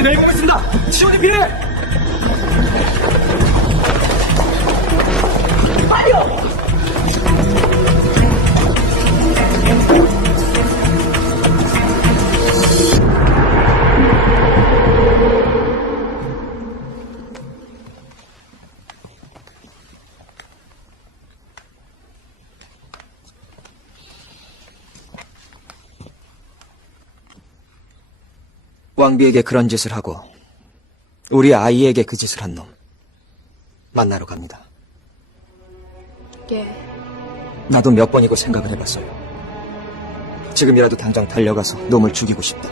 지원이 내리고 있습니다. 지원이 필요해. 빨리요. 왕비에게 그런 짓을 하고 우리 아이에게 그 짓을 한 놈 만나러 갑니다. 예. 나도 몇 번이고 생각을 해봤어요. 지금이라도 당장 달려가서 놈을 죽이고 싶다.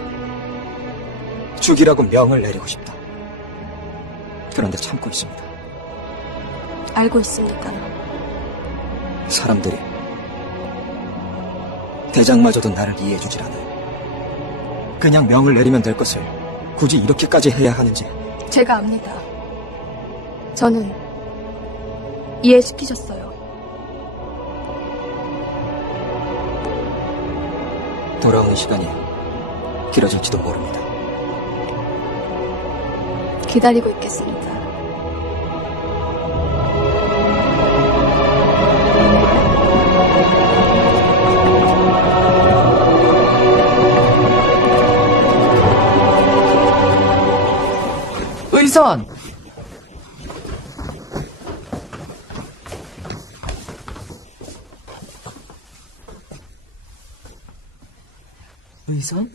죽이라고 명을 내리고 싶다. 그런데 참고 있습니다. 알고 있습니까? 사람들이 대장마저도 나를 이해해주질 않아요. 그냥 명을 내리면 될 것을 굳이 이렇게까지 해야 하는지. 제가 압니다. 저는 이해시키셨어요. 돌아오는 시간이 길어질지도 모릅니다. 기다리고 있겠습니다. 의선! 의선?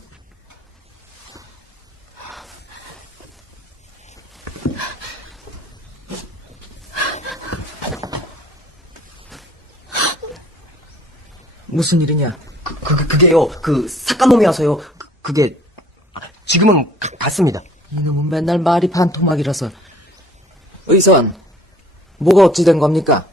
무슨 일이냐? 그게요, 삭감놈이 와서요. 그게, 지금은 갔습니다. 이놈은 맨날 말이 반토막이라서. 의선, 뭐가 어찌 된 겁니까?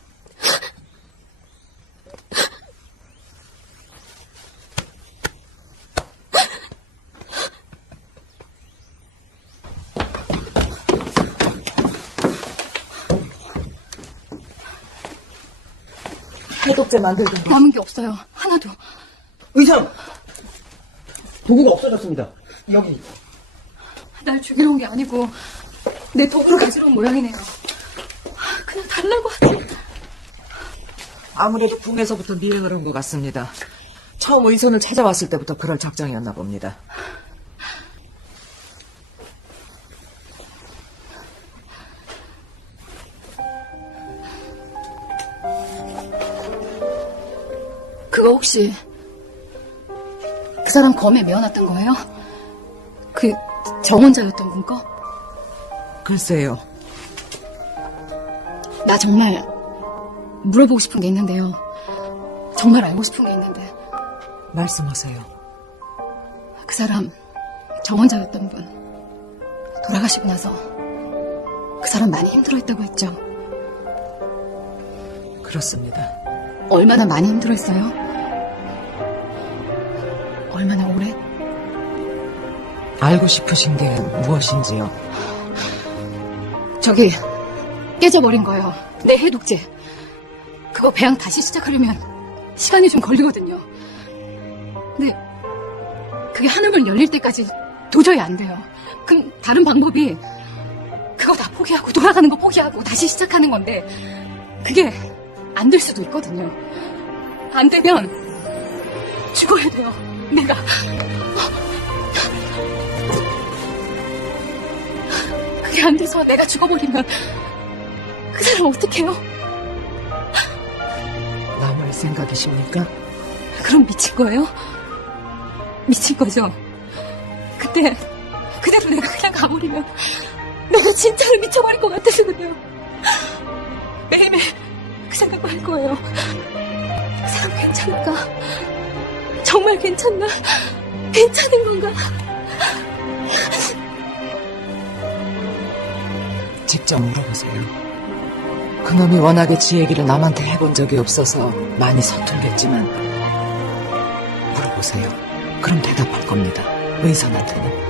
해독제 만들던 거. 남은 게 없어요. 하나도. 의상! 도구가 없어졌습니다. 여기. 날 죽이러 온 게 아니고 내 도구를 가지러 온 모양이네요. 그냥 달라고 하지. 아무래도 궁에서부터 미행을 한 것 같습니다. 처음 의선을 찾아왔을 때부터 그럴 작정이었나 봅니다. 그거 혹시 그 사람 검에 메어놨던 거예요? 그 정원자였던 분 거? 글쎄요. 나 정말 물어보고 싶은 게 있는데요. 정말 알고 싶은 게 있는데. 말씀하세요. 그 사람 정원자였던 분 돌아가시고 나서 그 사람 많이 힘들어했다고 했죠? 그렇습니다. 얼마나 많이 힘들어했어요? 얼마나 오래? 알고 싶으신 게 무엇인지요? 저기 깨져버린 거예요. 내 해독제. 그거 배양 다시 시작하려면 시간이 좀 걸리거든요. 근데 그게 한음을 열릴 때까지 도저히 안 돼요. 그럼 다른 방법이 그거 다 포기하고 돌아가는 거 포기하고 다시 시작하는 건데 그게 안 될 수도 있거든요. 안 되면 죽어야 돼요. 내가. 그게 안 돼서 내가 죽어버리면 그 사람 어떡해요? 남을 생각이십니까? 그럼 미친 거예요? 미친 거죠? 그때 그대로 내가 그냥 가버리면 내가 진짜로 미쳐버릴 것 같아서 그래요. 매일매일 그 생각만 할 거예요. 그 사람 괜찮을까? 정말 괜찮나? 괜찮은 건가? 직접 물어보세요. 그놈이 워낙에 지 얘기를 남한테 해본 적이 없어서 많이 서툴겠지만 물어보세요. 그럼 대답할 겁니다. 의선한테는.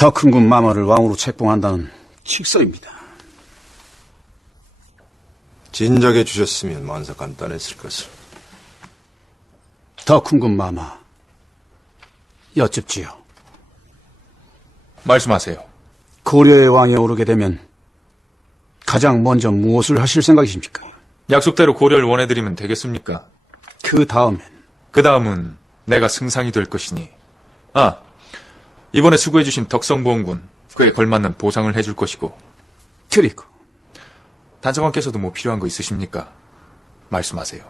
더 큰 군 마마를 왕으로 책봉한다는 칙서입니다. 진작에 주셨으면 만사 간단했을 것을. 더 큰 군 마마, 여쭙지요. 말씀하세요. 고려의 왕에 오르게 되면 가장 먼저 무엇을 하실 생각이십니까? 약속대로 고려를 원해드리면 되겠습니까? 그 다음엔 그 다음은 내가 승상이 될 것이니. 이번에 수고해주신 덕성보험군, 그에 걸맞는 보상을 해줄 것이고. 그리고 단서관께서도 뭐 필요한 거 있으십니까? 말씀하세요.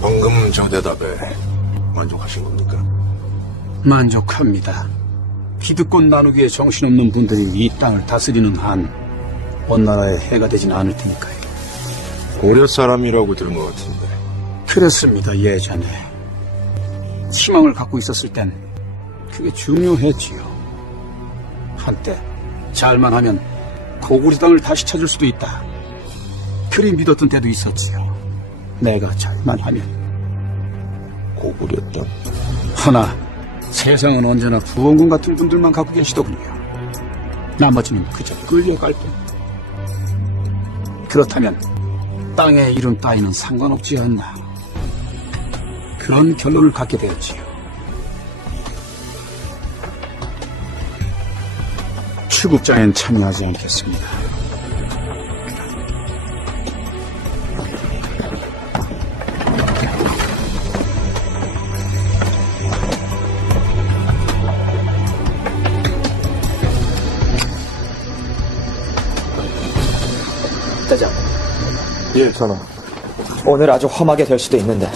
방금 저 대답에 만족하신 겁니까? 만족합니다. 기득권 나누기에 정신없는 분들이 이 땅을 다스리는 한 온 나라에 해가 되진 않을 테니까요. 고려 사람이라고 들은 것 같은데. 그랬습니다, 예전에. 희망을 갖고 있었을 땐 그게 중요했지요. 한때 잘만 하면 고구려 땅을 다시 찾을 수도 있다. 그리 믿었던 때도 있었지요. 내가 잘만 하면. 고구려 땅. 허나 세상은 언제나 부원군 같은 분들만 갖고 계시더군요. 나머지는 그저 끌려갈 뿐. 그렇다면 땅의 이름 따위는 상관없지 않나. 그런 결론을 갖게 되었지요. 추국장엔 참여하지 않겠습니다. 대장, 예, 전하. 오늘 아주 험하게 될 수도 있는데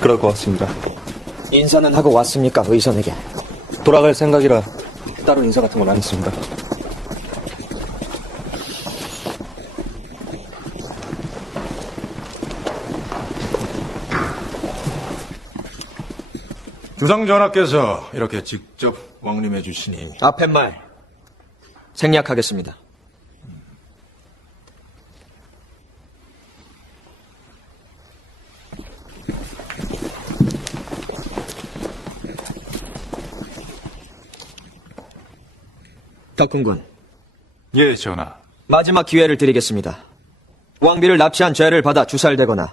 그럴 것 같습니다. 인사는 하고 왔습니까, 의선에게? 돌아갈 생각이라 따로 인사 같은 건 안 했습니다. 주상 전하께서 이렇게 직접 왕림해 주시니 앞에 말 생략하겠습니다. 덕훈군, 예, 전하. 마지막 기회를 드리겠습니다. 왕비를 납치한 죄를 받아 주살되거나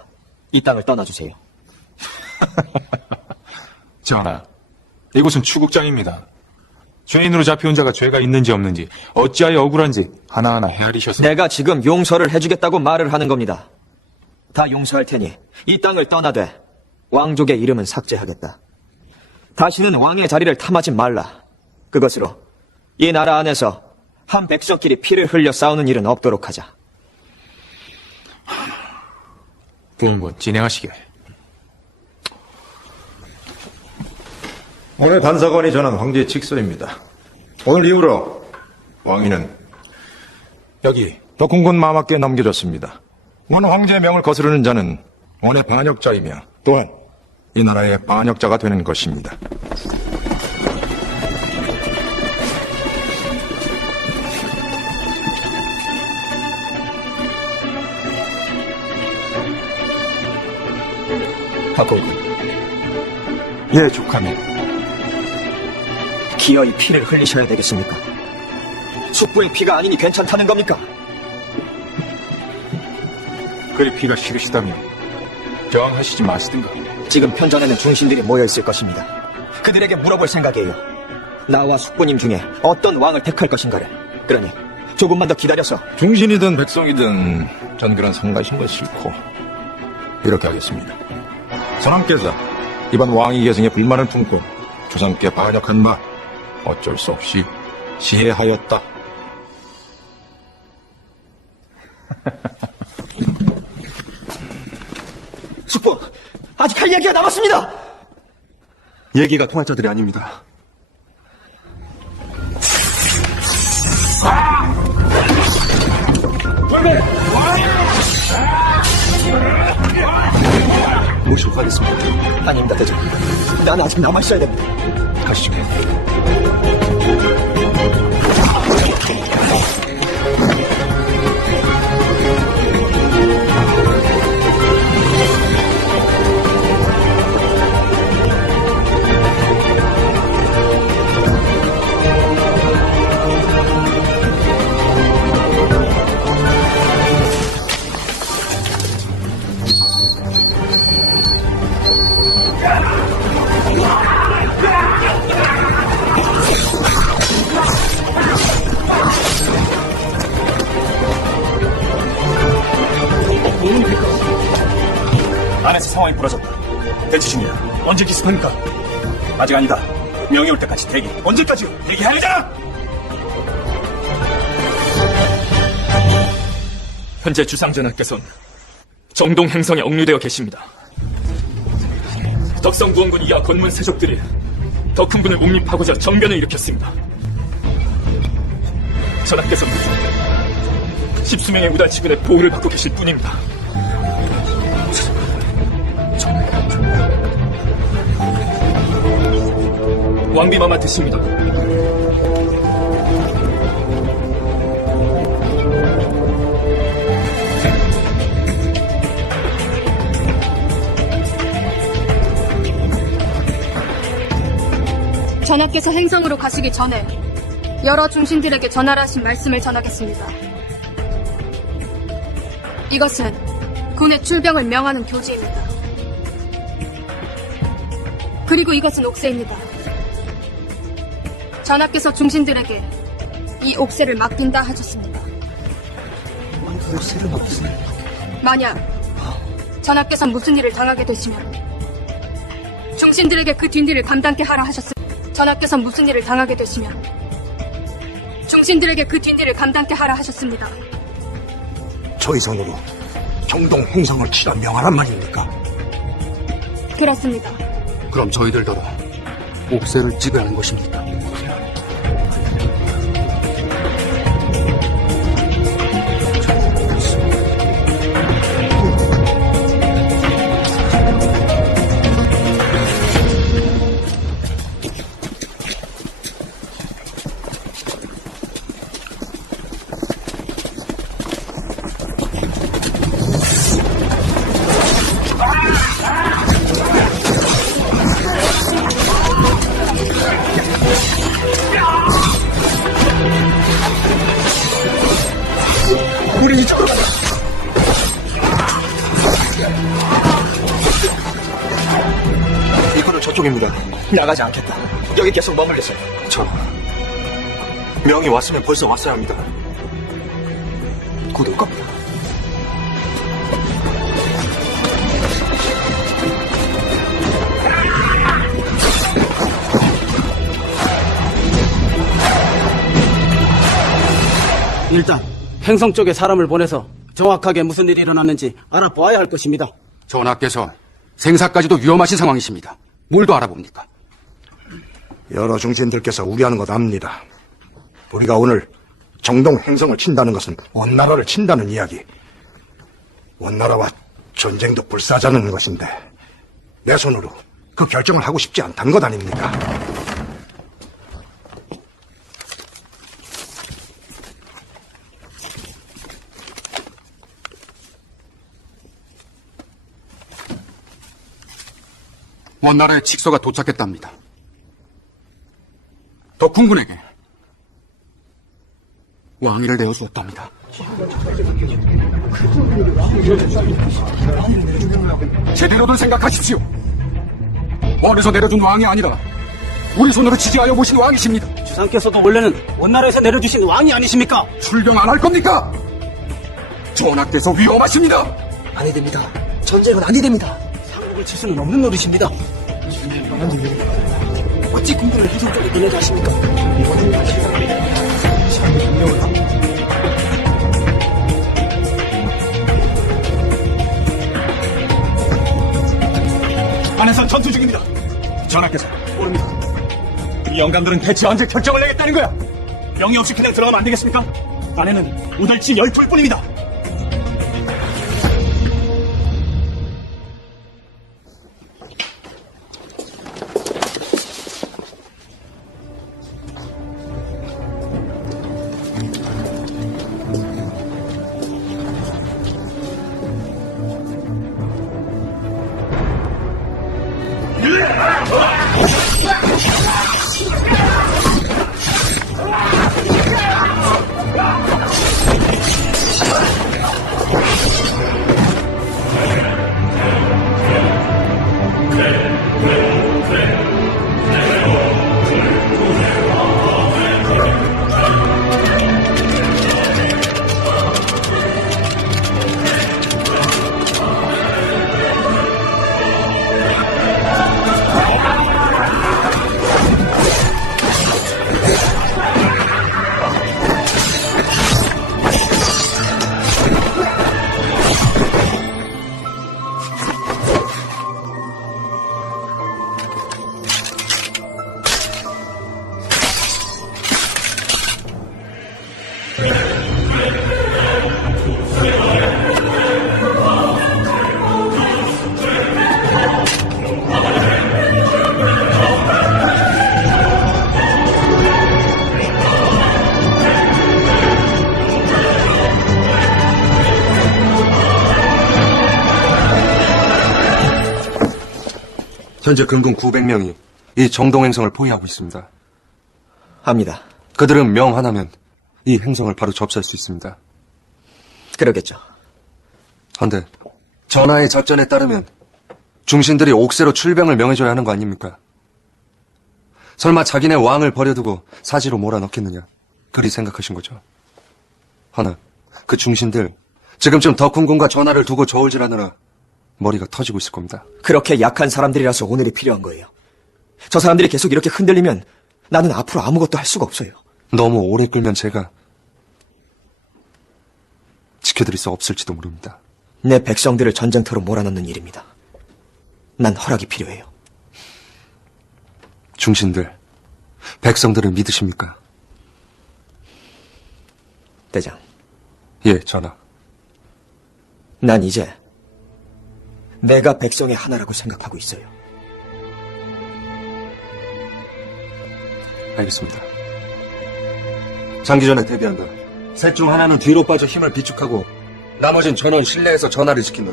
이 땅을 떠나주세요. 전하, 이곳은 추국장입니다. 죄인으로 잡혀온 자가 죄가 있는지 없는지, 어찌하여 억울한지 하나하나 헤아리셔서. 내가 지금 용서를 해주겠다고 말을 하는 겁니다. 다 용서할 테니 이 땅을 떠나되 왕족의 이름은 삭제하겠다. 다시는 왕의 자리를 탐하지 말라. 그것으로 이 나라 안에서 한 백성끼리 피를 흘려 싸우는 일은 없도록 하자. 부원군, 진행하시게. 오늘 단사관이 전한 황제의 칙서입니다. 오늘 이후로 왕위는 여기 덕훈군 마마께 넘겨졌습니다. 원 황제의 명을 거스르는 자는 원의 반역자이며 또한 이 나라의 반역자가 되는 것입니다. 덕훈군, 예, 족하님. 기어이 피를 흘리셔야 되겠습니까? 숙부의 피가 아니니 괜찮다는 겁니까? 그리 피가 싫으시다면 저항하시지 마시든가. 지금 편전에는 중신들이 모여있을 것입니다. 그들에게 물어볼 생각이에요. 나와 숙부님 중에 어떤 왕을 택할 것인가를. 그러니 조금만 더 기다려서. 중신이든 백성이든 전 그런 상가신 것 싫고 이렇게 하겠습니다. 선왕께서 이번 왕위 계승에 불만을 품고 조상께 반역한 바 어쩔 수 없이 시해하였다. 숙부, 아직 할 얘기가 남았습니다. 얘기가 통할 자들이 아닙니다. 모시고 가겠습니다. 아닙니다, 대장님. 나는 아직 남아있어야 됩니다. 가시죠. 안에서 상황이 벌어졌다. 대치신이야. 언제 기습합니까? 아직 아니다. 명이 올 때까지 대기. 언제까지요? 대기하려잖아! 현재 주상전하께서는 정동 행성에 억류되어 계십니다. 덕성구원군 이하 권문 세족들이 더 큰 군을 옹립하고자 정변을 일으켰습니다. 전하께서는 십수명의 우달치군의 보호를 받고 계실 뿐입니다. 왕비마마 드십니다. 전하께서 행성으로 가시기 전에 여러 중신들에게 전하라 하신 말씀을 전하겠습니다. 이것은 군의 출병을 명하는 교지입니다. 그리고 이것은 옥새입니다. 전하께서 중신들에게 이 옥새를 맡긴다 하셨습니다. 옥새를 맡으세요? 만약 전하께서 무슨 일을 당하게 되시면 중신들에게 그 뒷일을 감당케 하라 하셨습니다. 전하께서 무슨 일을 당하게 되시면 중신들에게 그 뒷일을 감당케 하라 하셨습니다. 저희 손으로 정동 행성을 치라 명하란 말입니까? 그렇습니다. 그럼 저희들더러 옥새를 찍어야 하는 것입니까? 우리 이쪽으로 가자. 이거는 저쪽입니다. 나가지 않겠다. 여기 계속 머물겠어요. 명이 왔으면 벌써 왔어야 합니다. 곧 올 겁니다. 일단 행성 쪽에 사람을 보내서 정확하게 무슨 일이 일어났는지 알아보아야 할 것입니다. 전하께서 생사까지도 위험하신 상황이십니다. 뭘 더 알아봅니까? 여러 중신들께서 우려하는 것 압니다. 우리가 오늘 정동 행성을 친다는 것은 원나라를 친다는 이야기. 원나라와 전쟁도 불사자는 것인데 내 손으로 그 결정을 하고 싶지 않다는 것 아닙니까? 원나라의 칙서가 도착했답니다. 덕훈군에게 왕위를 내어주었답니다. 제대로들 생각하십시오. 원에서 내려준 왕이 아니라 우리 손으로 지지하여 모신 왕이십니다. 주상께서도 원래는 원나라에서 내려주신 왕이 아니십니까? 출병 안 할 겁니까? 전하께서 위험하십니다. 아니 됩니다. 전쟁은 아니 됩니다. 상국을 칠 수는 없는 노릇입니다. 어찌 군대를 해성 쪽에 보내자 하십니까? 안에서 전투 중입니다. 전하께서 모릅니다. 이 영감들은 대체 언제 결정을 내겠다는 거야? 명이 없이 그냥 들어가면 안 되겠습니까? 안에는 우달치 12일 뿐입니다. 현재 근군 900명이 이 정동 행성을 포위하고 있습니다. 압니다. 그들은 명 하나면 이 행성을 바로 접수할 수 있습니다. 그러겠죠. 헌데 전하의 작전에 따르면 중신들이 옥새로 출병을 명해줘야 하는 거 아닙니까? 설마 자기네 왕을 버려두고 사지로 몰아넣겠느냐? 그리 생각하신 거죠. 허나 그 중신들 지금쯤 덕훈군과 전하를 두고 저울질하느라 머리가 터지고 있을 겁니다. 그렇게 약한 사람들이라서 오늘이 필요한 거예요. 저 사람들이 계속 이렇게 흔들리면 나는 앞으로 아무것도 할 수가 없어요. 너무 오래 끌면 제가 지켜드릴 수 없을지도 모릅니다. 내 백성들을 전쟁터로 몰아넣는 일입니다. 난 허락이 필요해요. 중신들, 백성들을 믿으십니까? 대장, 예, 전하. 난 이제 내가 백성의 하나라고 생각하고 있어요. 알겠습니다. 장기전에 대비한다. 셋 중 하나는 뒤로 빠져 힘을 비축하고 나머진 전원 신뢰해서 전하를 지킨다.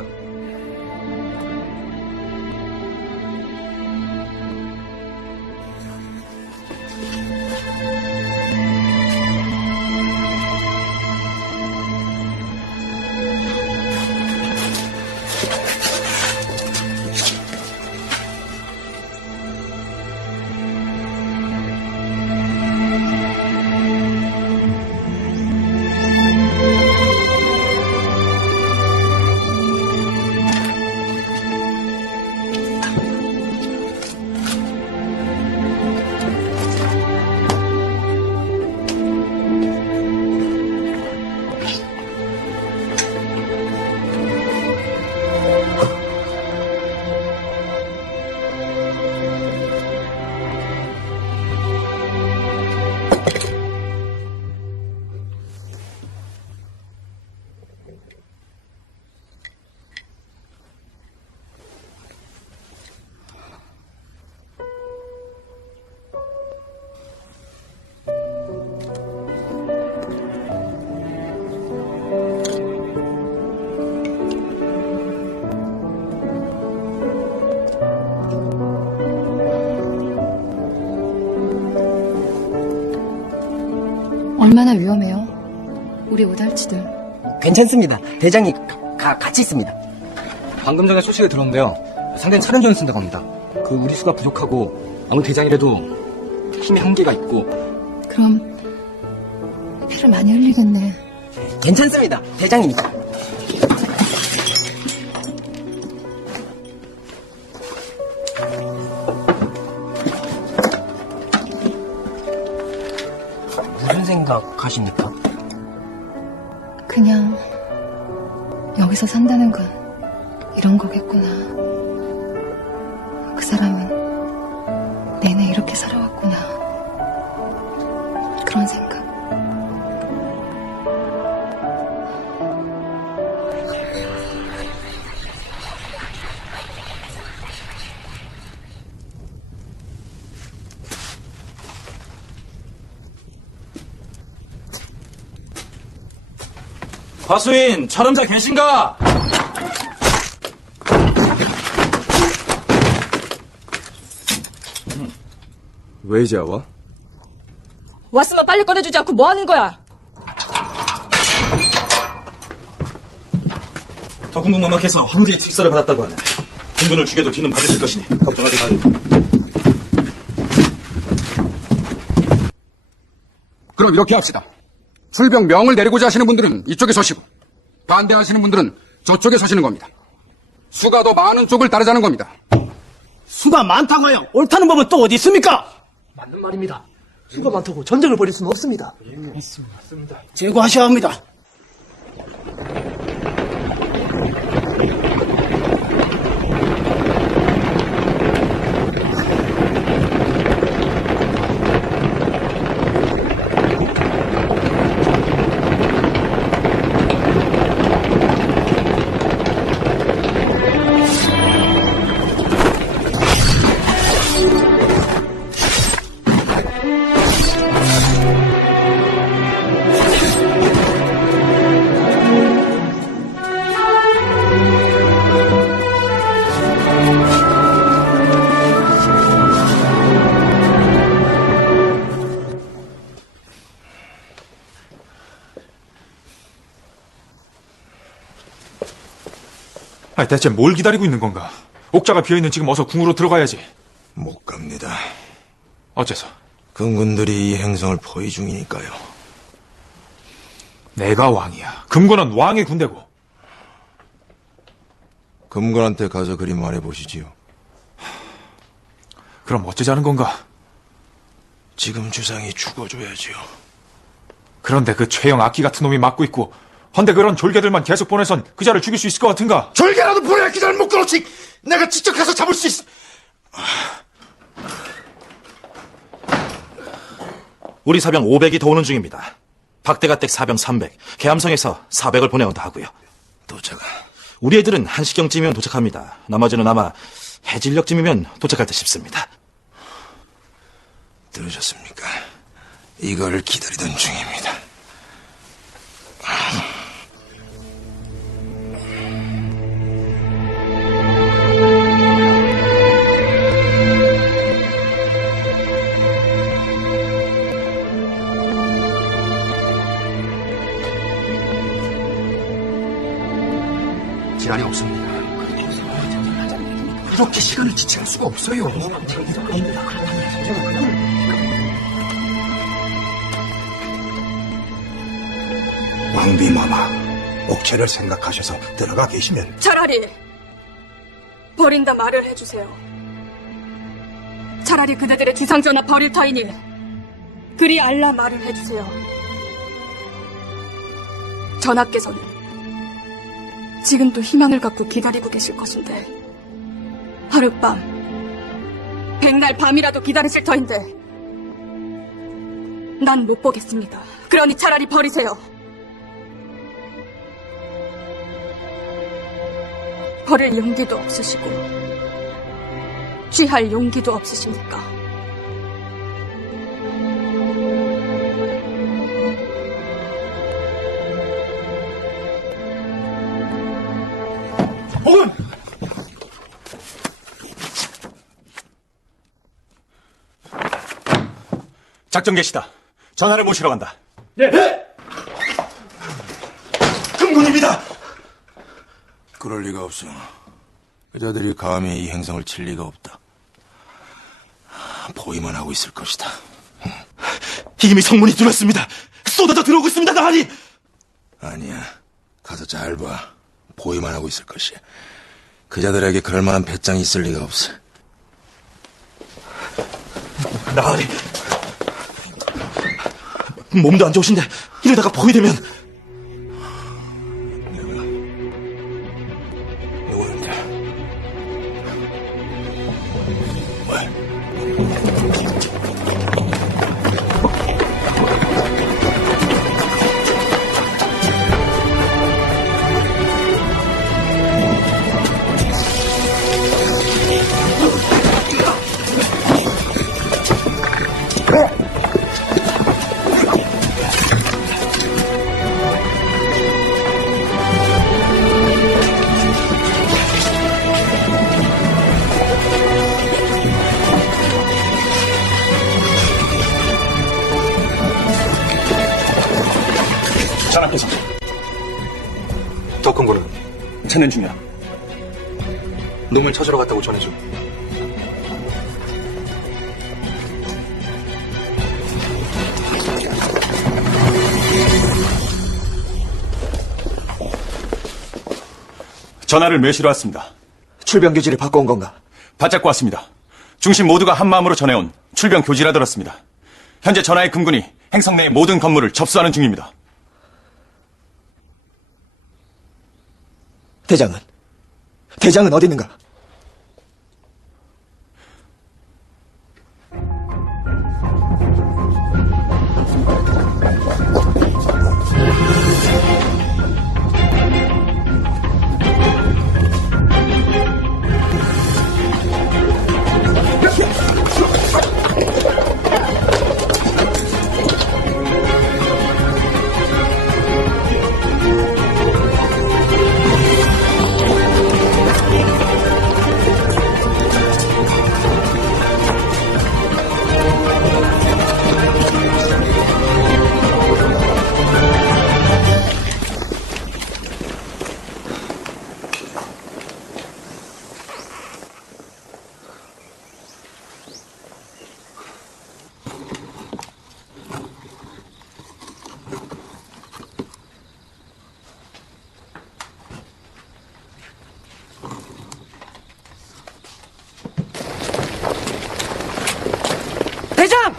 얼마나 위험해요? 우리 오달치들. 괜찮습니다. 대장이 같이 있습니다. 방금 전에 소식을 들었는데요. 상대는 차량전을 쓴다고 합니다. 그 우리 수가 부족하고 아무리 대장이라도 힘의 한계가 있고. 그럼 피를 많이 흘리겠네. 괜찮습니다. 대장입니다. 무슨 생각하십니까? 그냥 여기서 산다는 건 이런 거겠구나. 그 사람은 내내 이렇게 살아왔구나. 그런 생각. 과수인, 촬영자 계신가? 왜 이제 와? 왔으면 빨리 꺼내주지 않고 뭐 하는 거야? 덕훈군 문막에서 황제의 직서를 받았다고 하네. 군군을 죽여도 뒤는 받으실 것이니 걱정하지 마요. 그럼 이렇게 합시다. 출병 명을 내리고자 하시는 분들은 이쪽에 서시고 반대하시는 분들은 저쪽에 서시는 겁니다. 수가 더 많은 쪽을 따르자는 겁니다. 수가 많다고 하여 옳다는 법은 또 어디 있습니까? 맞는 말입니다. 수가 많다고 전쟁을 벌일 수는 없습니다. 제거하셔야 합니다. 아니, 대체 뭘 기다리고 있는 건가? 옥자가 비어있는 지금 어서 궁으로 들어가야지. 못 갑니다. 어째서? 금군들이 이 행성을 포위 중이니까요. 내가 왕이야. 금군은 왕의 군대고. 금군한테 가서 그리 말해보시지요. 그럼 어쩌자는 건가? 지금 주상이 죽어줘야지요. 그런데 그 최영 악기 같은 놈이 맡고 있고, 헌데 그런 졸개들만 계속 보내선 그자를 죽일 수 있을 것 같은가? 졸개라도 보내야 기자를 못 그렇지. 내가 직접 가서 잡을 수 있어. 우리 사병 500이 더 오는 중입니다. 박대가댁 사병 300, 계암성에서 400을 보내온다 하고요. 도착. 우리 애들은 1시경쯤이면 도착합니다. 나머지는 아마 해질녘쯤이면 도착할 듯 싶습니다. 들으셨습니까? 이걸 기다리던 중입니다. 질환이 없습니다. 이렇게 시간을 지체할 수가 없어요. 왕비마마, 옥체를 생각하셔서 들어가 계시면 차라리 버린다 말을 해주세요. 차라리 그대들의 주상전하 버릴 타이니 그리 알라 말을 해주세요. 전하께서는 지금도 희망을 갖고 기다리고 계실 것인데 하룻밤, 백날 밤이라도 기다리실 터인데 난 못 보겠습니다. 그러니 차라리 버리세요. 버릴 용기도 없으시고 취할 용기도 없으시니까. 오은! 작전 개시다. 전하를 모시러 간다. 네. 금군입니다. 그럴 리가 없어. 그자들이 감히 이 행성을 칠 리가 없다. 포위만 하고 있을 것이다. 이미 성문이 뚫렸습니다. 쏟아져 들어오고 있습니다, 나으리! 아니야. 가서 잘 봐. 포위만 하고 있을 것이야. 그자들에게 그럴 만한 배짱이 있을 리가 없어. 나으리! 몸도 안 좋으신데 이러다가 포위되면 누구인데? 전하께서 덕훈군은 찾는 중이야. 놈을 찾으러 갔다고 전해줘. 전하를 매시러 왔습니다. 출병 교지를 바꿔온 건가? 바짝고 왔습니다. 중심 모두가 한마음으로 전해온 출병 교지라 들었습니다. 현재 전하의 금군이 행성 내의 모든 건물을 접수하는 중입니다. 대장은 어디 있는가? 대장!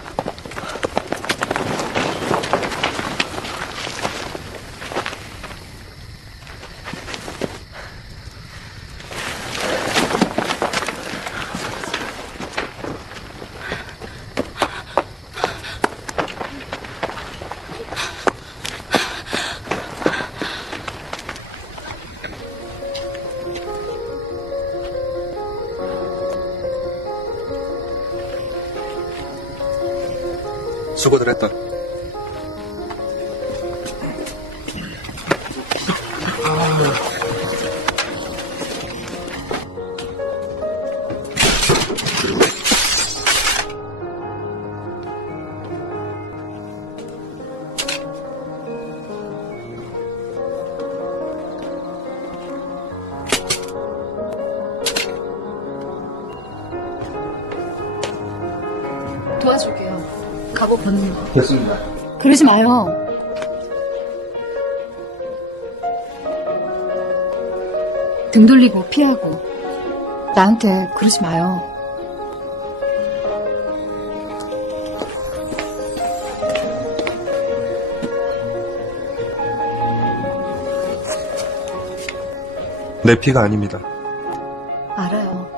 수고들 했다. 도와줄게요. 갑옷 벗는 거. 됐습니다. 그러지 마요. 등 돌리고 피하고. 나한테 그러지 마요. 내 피가 아닙니다. 알아요.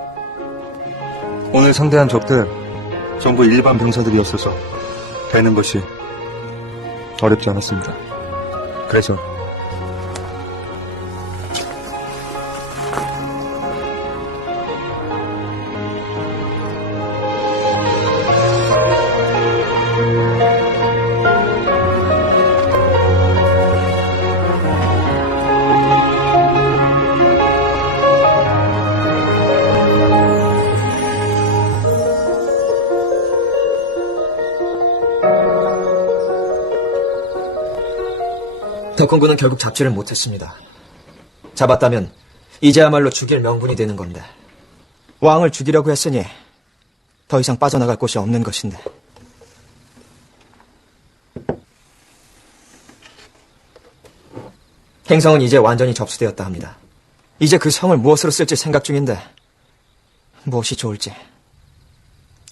오늘 상대한 적들 전부 일반 병사들이었어서 되는 것이 어렵지 않았습니다. 그래서 덕훈군은 결국 잡지를 못했습니다. 잡았다면 이제야말로 죽일 명분이 되는 건데 왕을 죽이려고 했으니 더 이상 빠져나갈 곳이 없는 것인데. 행성은 이제 완전히 접수되었다 합니다. 이제 그 성을 무엇으로 쓸지 생각 중인데 무엇이 좋을지.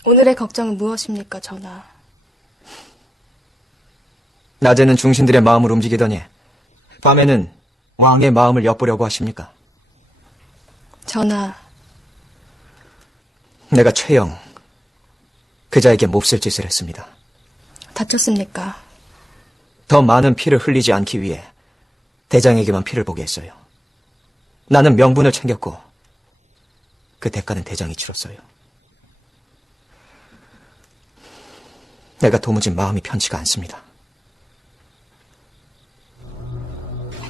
오늘의 걱정은 무엇입니까, 전하? 낮에는 중신들의 마음을 움직이더니 밤에는 왕의 마음을 엿보려고 하십니까? 전하, 내가 최영, 그자에게 몹쓸 짓을 했습니다. 다쳤습니까? 더 많은 피를 흘리지 않기 위해 대장에게만 피를 보게 했어요. 나는 명분을 챙겼고 그 대가는 대장이 치렀어요. 내가 도무지 마음이 편치가 않습니다.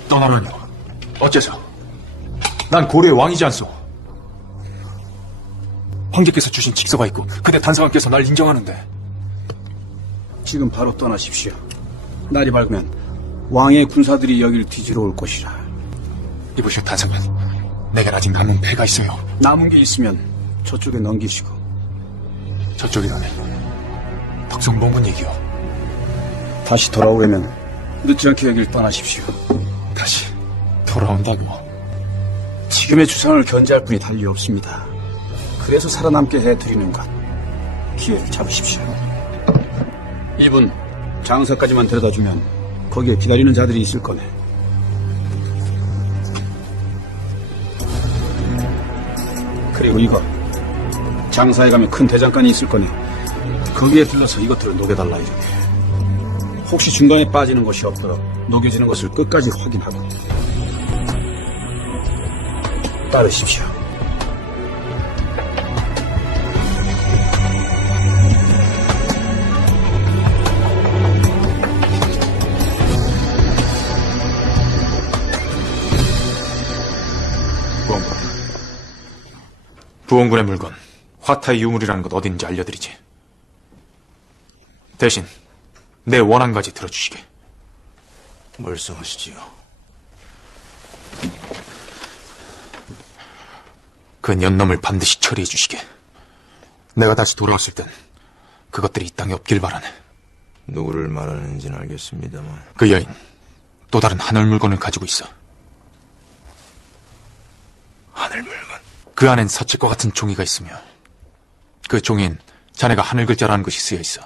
떠나라뇨. 어째서? 난 고려의 왕이지 않소. 황제께서 주신 직서가 있고 그대 단사관께서 날 인정하는데. 지금 바로 떠나십시오. 날이 밝으면 왕의 군사들이 여길 뒤지러 올 것이라. 이보시오, 단사관. 내겐 아직 남은 패가 있어요. 남은 게 있으면 저쪽에 넘기시고. 저쪽이라네. 덕성 뭔 얘기요? 다시 돌아오려면 늦지 않게 여길 떠나십시오. 다시 돌아온다고? 지금의 주상을 견제할 분이 달리 없습니다. 그래서 살아남게 해드리는 것. 기회를 잡으십시오. 이분 장사까지만 데려다주면 거기에 기다리는 자들이 있을 거네. 그리고 이거 장사에 가면 큰 대장간이 있을 거니 거기에 들러서 이것들을 녹여달라 이렇게. 혹시 중간에 빠지는 것이 없도록 녹여지는 것을 끝까지 확인하고 따르십시오. 부원군의 물건, 화타의 유물이라는 것 어디 있는지 알려드리지. 대신 내 원한 가지 들어주시게. 말씀하시지요. 그 년놈을 반드시 처리해 주시게. 내가 다시 돌아왔을 땐 그것들이 이 땅에 없길 바라네. 누구를 말하는지는 알겠습니다만 그 여인 또 다른 하늘 물건을 가지고 있어. 하늘 물건. 그 안엔 서책과 같은 종이가 있으며 그 종이엔 자네가 하늘 글자라는 것이 쓰여 있어.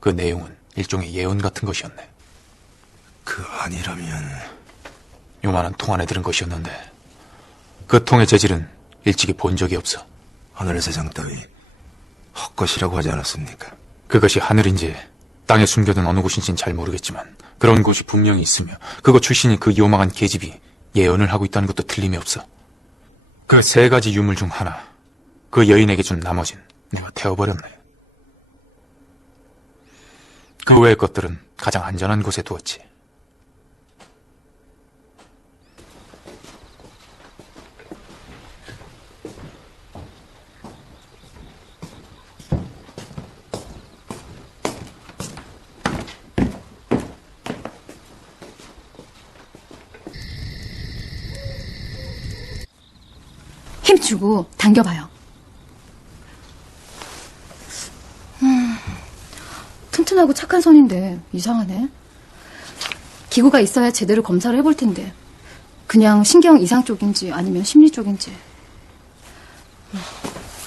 그 내용은 일종의 예언 같은 것이었네. 그 아니라면 요만한 통 안에 들은 것이었는데 그 통의 재질은 일찍이 본 적이 없어. 하늘의 세상 따위 헛것이라고 하지 않았습니까? 그것이 하늘인지 땅에 숨겨둔 어느 곳인지는 잘 모르겠지만 그런 곳이 분명히 있으며 그곳 출신이 그 요망한 계집이 예언을 하고 있다는 것도 틀림이 없어. 그 세 가지 유물 중 하나, 그 여인에게 준 나머진 내가 태워버렸네. 그 외의 것들은 가장 안전한 곳에 두었지. 힘주고 당겨봐요. 튼튼하고 착한 손인데 이상하네. 기구가 있어야 제대로 검사를 해볼 텐데 그냥 신경 이상 쪽인지 아니면 심리 쪽인지.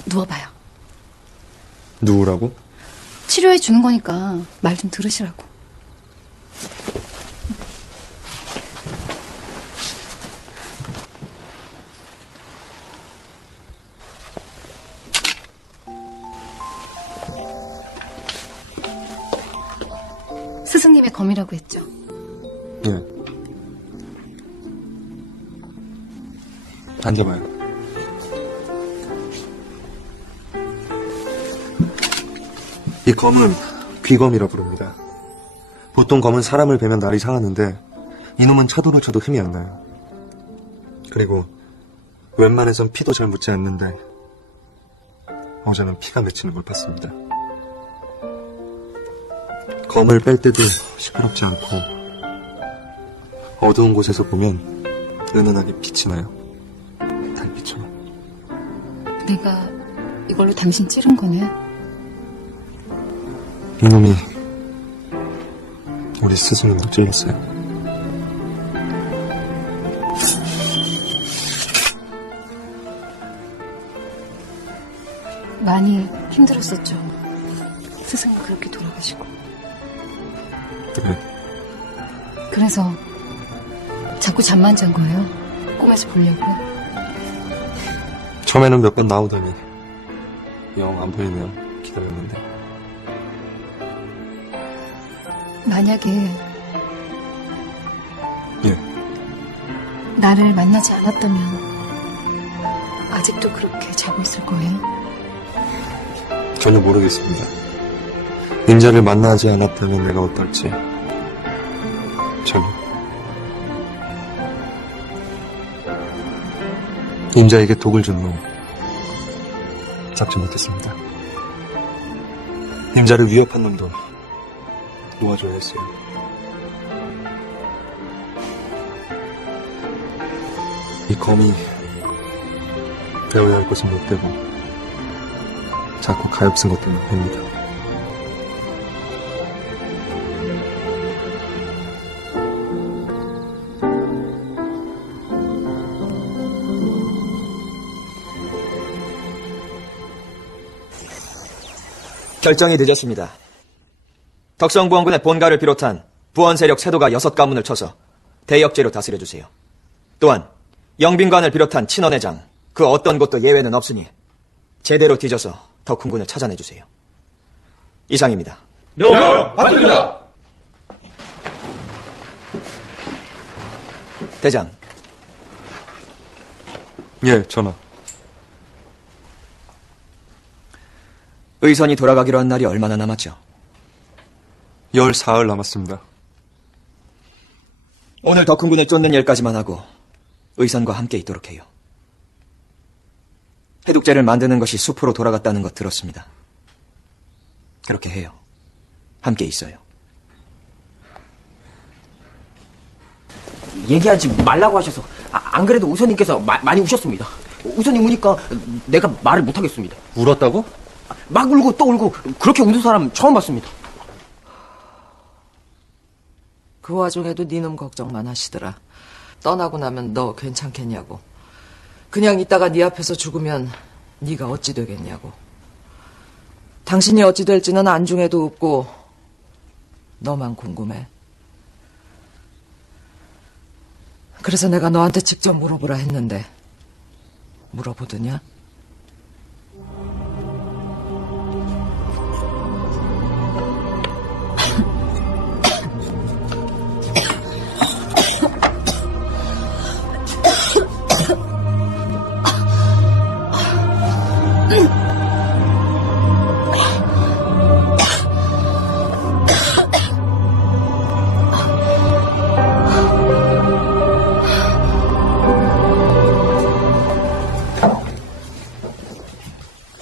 누워봐요. 누우라고? 치료해 주는 거니까 말 좀 들으시라고. 스승님의 검이라고 했죠? 예. 앉아봐요. 이 검은 귀검이라 부릅니다. 보통 검은 사람을 베면 날이 상하는데 이놈은 차도를 쳐도 힘이 안 나요. 그리고 웬만해선 피도 잘 묻지 않는데 어제는 피가 맺히는 걸 봤습니다. 검을 뺄 때도 시끄럽지 않고 어두운 곳에서 보면 은은하게 빛이 나요. 달빛처럼. 내가 이걸로 당신 찌른 거네. 이놈이 우리 스승님도 찔렸어요. 많이 힘들었었죠. 스승님 그렇게 돌아가시고. 네. 그래서 자꾸 잠만 잔 거예요. 꿈에서 보려고요. 처음에는 몇 번 나오더니 영 안 보이네요. 기다렸는데. 만약에 예. 나를 만나지 않았다면 아직도 그렇게 자고 있을 거예요. 전혀 모르겠습니다. 임자를 만나지 않았다면 내가 어떨지 전혀. 임자에게 독을 준 놈 잡지 못했습니다. 임자를 위협한 놈도 놓아줘야 했어요. 이 검이 배워야 할 것은 못 되고 자꾸 가엾은 것들만 팹니다. 결정이 늦었습니다. 덕성부원군의 본가를 비롯한 부원 세력 세도가 6가문을 쳐서 대역죄로 다스려주세요. 또한 영빈관을 비롯한 친원회장 그 어떤 곳도 예외는 없으니 제대로 뒤져서 덕훈군을 찾아내주세요. 이상입니다. 명령 받습니다. 대장, 예, 전하. 의선이 돌아가기로 한 날이 얼마나 남았죠? 14일 남았습니다. 오늘 덕훈군을 쫓는 일까지만 하고 의선과 함께 있도록 해요. 해독제를 만드는 것이 숲으로 돌아갔다는 것 들었습니다. 그렇게 해요. 함께 있어요. 얘기하지 말라고 하셔서 안 그래도 우선님께서 많이 우셨습니다. 우선님 우니까 내가 말을 못하겠습니다. 울었다고? 막 울고 또 울고 그렇게 우는 사람 처음 봤습니다. 그 와중에도 니놈 걱정만 하시더라. 떠나고 나면 너 괜찮겠냐고. 그냥 있다가 네 앞에서 죽으면 네가 어찌 되겠냐고. 당신이 어찌 될지는 안중에도 없고 너만 궁금해. 그래서 내가 너한테 직접 물어보라 했는데 물어보더냐?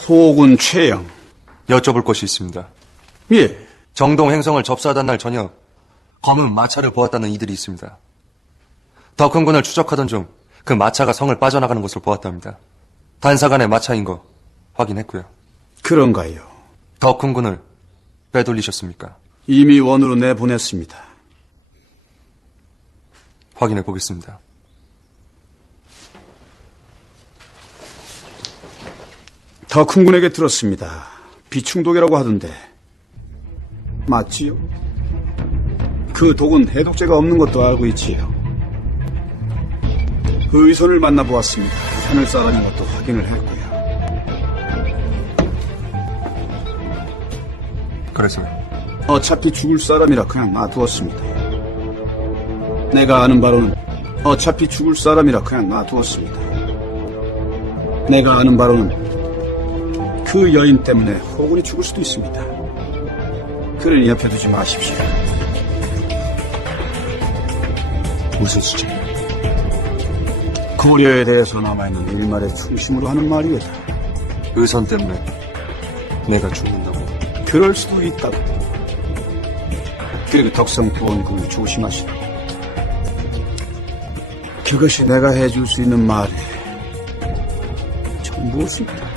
호군 최영. 여쭤볼 것이 있습니다. 예. 정동 행성을 접수하던 날 저녁 검은 마차를 보았다는 이들이 있습니다. 더 큰 군을 추적하던 중 그 마차가 성을 빠져나가는 것을 보았답니다. 단사간의 마차인 거 확인했고요. 그런가요? 더 큰 군을 빼돌리셨습니까? 이미 원으로 내보냈습니다. 확인해 보겠습니다. 더 큰 군에게 들었습니다. 비충독이라고 하던데 맞지요? 그 독은 해독제가 없는 것도 알고 있지요. 의선을 만나보았습니다. 하늘 사람인 것도 확인을 했고요. 그래서요? 어차피 죽을 사람이라 그냥 놔두었습니다. 내가 아는 바로는 어차피 죽을 사람이라 그냥 놔두었습니다. 내가 아는 바로는 그 여인 때문에 호군이 죽을 수도 있습니다. 그러니 옆에 두지 마십시오. 무슨 수지? 고려에 대해서 남아있는 일말의 충심으로 하는 말이오다. 의선 때문에 내가 죽는다고? 그럴 수도 있다고. 그리고 덕성 보원군을 조심하시라고. 그것이 내가 해줄 수 있는 말이 전부였습니다.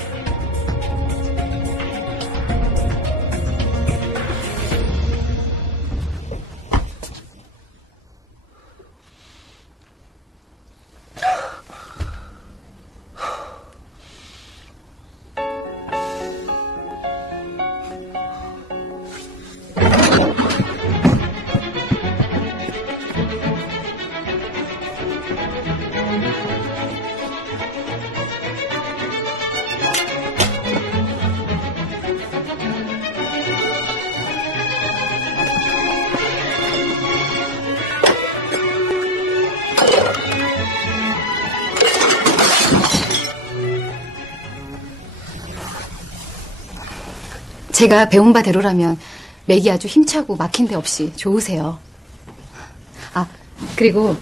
제가 배운 바대로라면 맥이 아주 힘차고 막힌 데 없이 좋으세요. 아, 그리고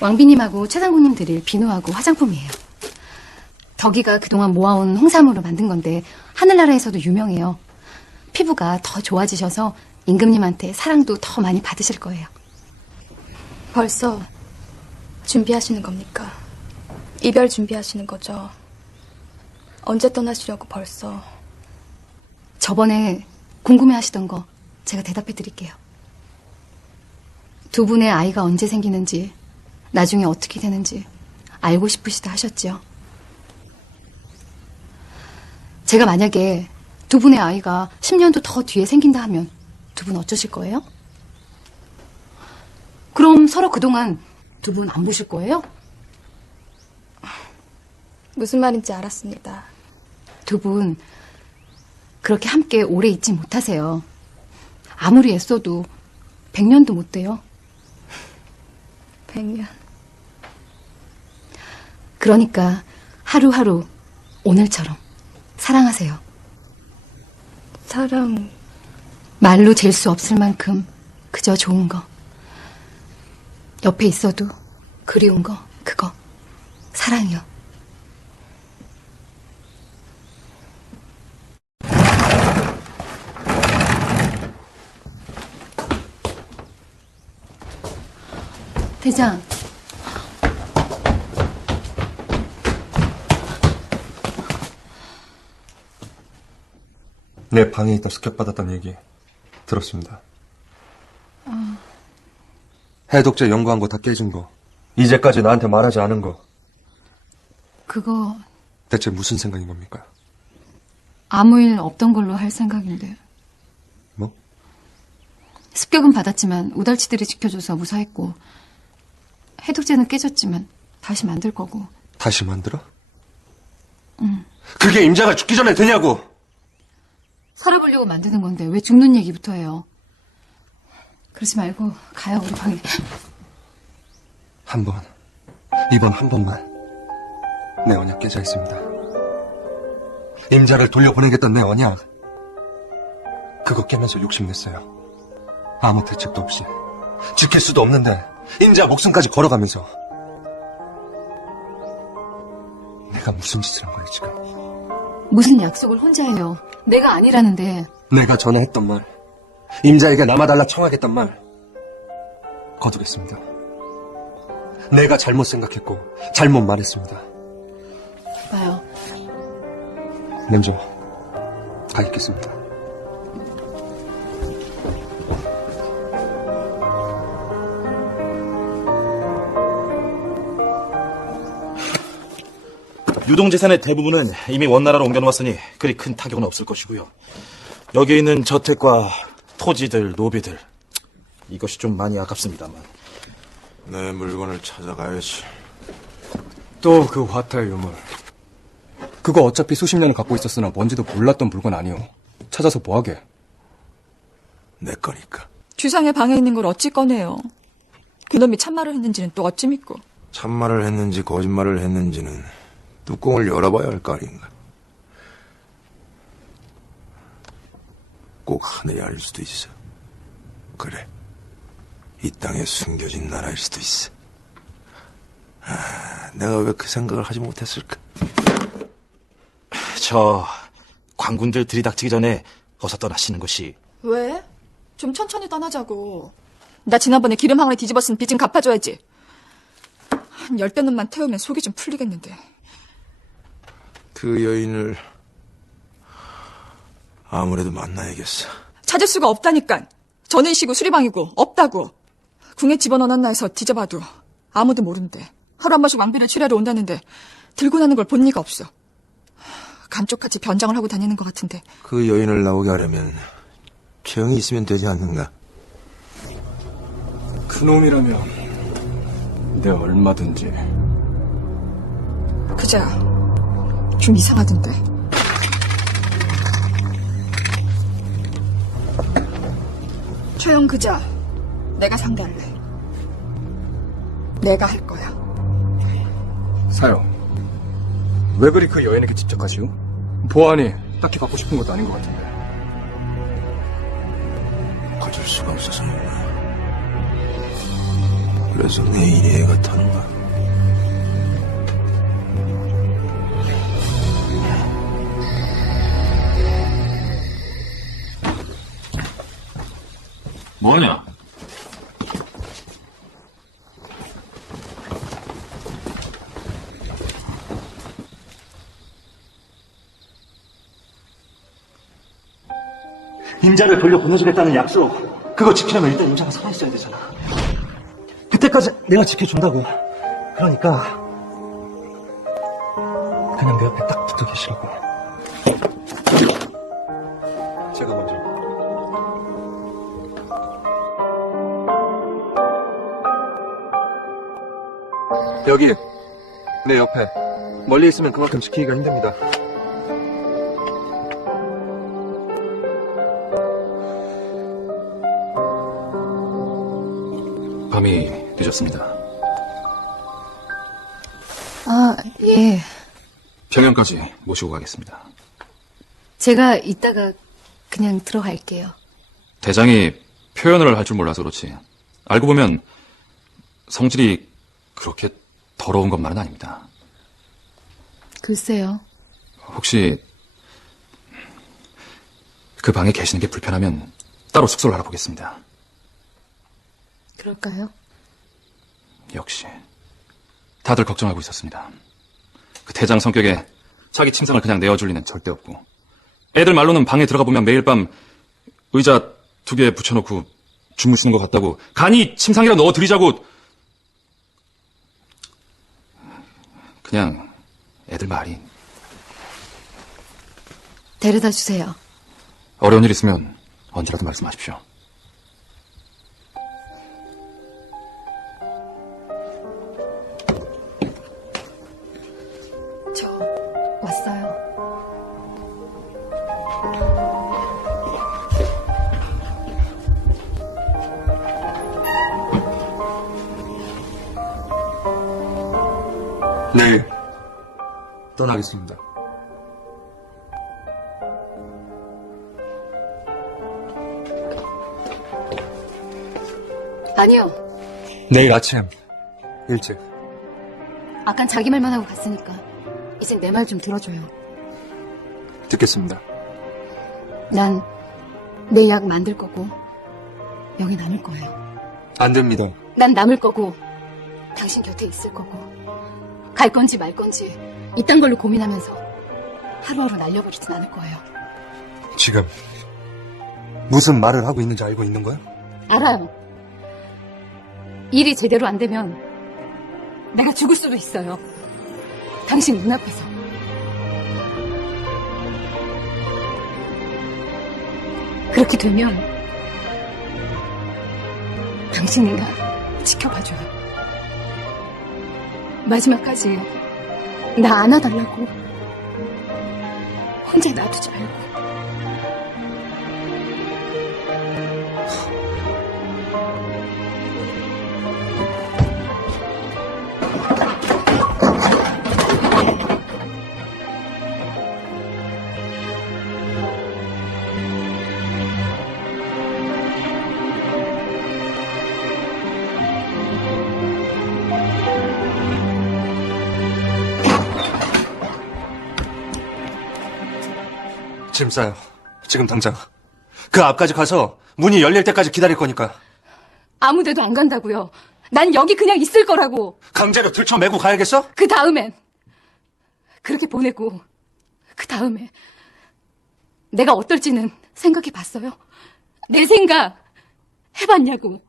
왕비님하고 최상구님 드릴 비누하고 화장품이에요. 덕이가 그동안 모아온 홍삼으로 만든 건데 하늘나라에서도 유명해요. 피부가 더 좋아지셔서 임금님한테 사랑도 더 많이 받으실 거예요. 벌써 준비하시는 겁니까? 이별 준비하시는 거죠? 언제 떠나시려고 벌써? 저번에 궁금해하시던 거 제가 대답해 드릴게요. 두 분의 아이가 언제 생기는지, 나중에 어떻게 되는지 알고 싶으시다 하셨죠. 제가 만약에 두 분의 아이가 10년도 더 뒤에 생긴다 하면 두 분 어쩌실 거예요? 그럼 서로 그동안 두 분 안 보실 거예요? 무슨 말인지 알았습니다. 두 분 그렇게 함께 오래 있지 못하세요. 아무리 애써도 100년도 못 돼요. 100년. 그러니까 하루하루 오늘처럼 사랑하세요. 사랑. 말로 잴 수 없을 만큼 그저 좋은 거. 옆에 있어도 그리운 거, 그거. 사랑이요. 대장. 내 방에 있다 습격받았다는 얘기 들었습니다. 해독제 연구한 거 다 깨진 거. 이제까지 나한테 말하지 않은 거. 그거 대체 무슨 생각인 겁니까? 아무 일 없던 걸로 할 생각인데. 뭐? 습격은 받았지만 우달치들이 지켜줘서 무사했고, 해독제는 깨졌지만 다시 만들 거고. 다시 만들어? 응. 그게 임자가 죽기 전에 되냐고! 살아보려고 만드는 건데 왜 죽는 얘기부터 해요? 그러지 말고 가요, 우리 방에. 이번 한 번만 내 언약 깨져 있습니다. 임자를 돌려보내겠다는 내 언약, 그거 깨면서 욕심냈어요. 아무 대책도 없이, 지킬 수도 없는데 임자 목숨까지 걸어가면서. 내가 무슨 짓을 한 거야 지금? 무슨 약속을 혼자 해요? 내가 아니라는데. 내가 전에 했던 말, 임자에게 남아달라 청하겠단 말 거두겠습니다. 내가 잘못 생각했고 잘못 말했습니다. 봐요. 냄좀 가 있겠습니다. 유동재산의 대부분은 이미 원나라로 옮겨놓았으니 그리 큰 타격은 없을 것이고요. 여기에 있는 저택과 토지들, 노비들, 이것이 좀 많이 아깝습니다만. 내 물건을 찾아가야지. 또 그 화탈 유물. 그거 어차피 수십 년을 갖고 있었으나 뭔지도 몰랐던 물건 아니오. 찾아서 뭐하게? 내 거니까. 주상의 방에 있는 걸 어찌 꺼내요? 그놈이 참말을 했는지는 또 어찌 믿고? 참말을 했는지 거짓말을 했는지는 뚜껑을 열어봐야 할 거 아닌가. 꼭 하늘이 알 수도 있어. 그래, 이 땅에 숨겨진 나라일 수도 있어. 내가 왜 그 생각을 하지 못했을까? 저 관군들 들이닥치기 전에 어서 떠나시는 것이. 왜? 좀 천천히 떠나자고. 나 지난번에 기름 항아리 뒤집어 쓴 빚은 갚아줘야지. 한 10대 놈만 태우면 속이 좀 풀리겠는데. 그 여인을 아무래도 만나야겠어. 찾을 수가 없다니까. 전은시고 수리방이고 없다고. 궁에 집어넣어놨나 해서 뒤져봐도 아무도 모른대. 하루 한 번씩 왕비를 취하러 온다는데 들고 나는 걸 본 리가 없어. 감쪽같이 변장을 하고 다니는 것 같은데. 그 여인을 나오게 하려면 정이 있으면 되지 않는가? 그놈이라면 내가 얼마든지. 그자 좀 이상하던데. 최영 그자 내가 상대할래. 내가 할 거야. 사요. 왜 그리 그 여인에게 직접 가시오? 보안이 딱히 받고 싶은 것도 아닌 것 같은데. 가질 수가 없어서인가. 그래서 내 일이 애가 타는가. 뭐냐? 임자를 돌려보내주겠다는 약속, 그거 지키려면 일단 임자가 살아있어야 되잖아. 그때까지 내가 지켜준다고. 그러니까 그냥 내 옆에 딱 붙어 계시라고. 제가 먼저. 여기 내 옆에. 멀리 있으면 그만큼 지키기가 힘듭니다. 밤이 늦었습니다. 아, 예. 평양까지 모시고 가겠습니다. 제가 이따가 그냥 들어갈게요. 대장이 표현을 할 줄 몰라서 그렇지. 알고 보면 성질이 그렇게 더러운 것만은 아닙니다. 글쎄요. 혹시 그 방에 계시는 게 불편하면 따로 숙소를 알아보겠습니다. 그럴까요? 역시 다들 걱정하고 있었습니다. 그 대장 성격에 자기 침상을 그냥 내어줄 리는 절대 없고, 애들 말로는 방에 들어가 보면 매일 밤 의자 2개 붙여놓고 주무시는 것 같다고, 간이 침상이라 넣어드리자고. 그냥 애들 말이 데려다 주세요. 어려운 일 있으면 언제라도 말씀하십시오. 저 왔어요. 내일 떠나겠습니다. 아니요. 내일 아침 일찍. 아깐 자기 말만 하고 갔으니까 이젠 내 말 좀 들어줘요. 듣겠습니다. 난 내 약 만들 거고 여기 남을 거예요. 안 됩니다. 난 남을 거고 당신 곁에 있을 거고 갈 건지 말 건지 이딴 걸로 고민하면서 하루하루 날려버리진 않을 거예요. 지금 무슨 말을 하고 있는지 알고 있는 거야? 알아요. 일이 제대로 안 되면 내가 죽을 수도 있어요. 당신 눈앞에서. 그렇게 되면 당신이나 지켜봐줘요. 마지막까지 나 안아달라고 혼자 놔두지 말고. 짐 싸요. 지금 당장. 그 앞까지 가서 문이 열릴 때까지 기다릴 거니까. 아무 데도 안 간다고요. 난 여기 그냥 있을 거라고. 강제로 들쳐매고 가야겠어? 그 다음엔 그렇게 보내고 그 다음에 내가 어떨지는 생각해 봤어요? 내 생각 해봤냐고.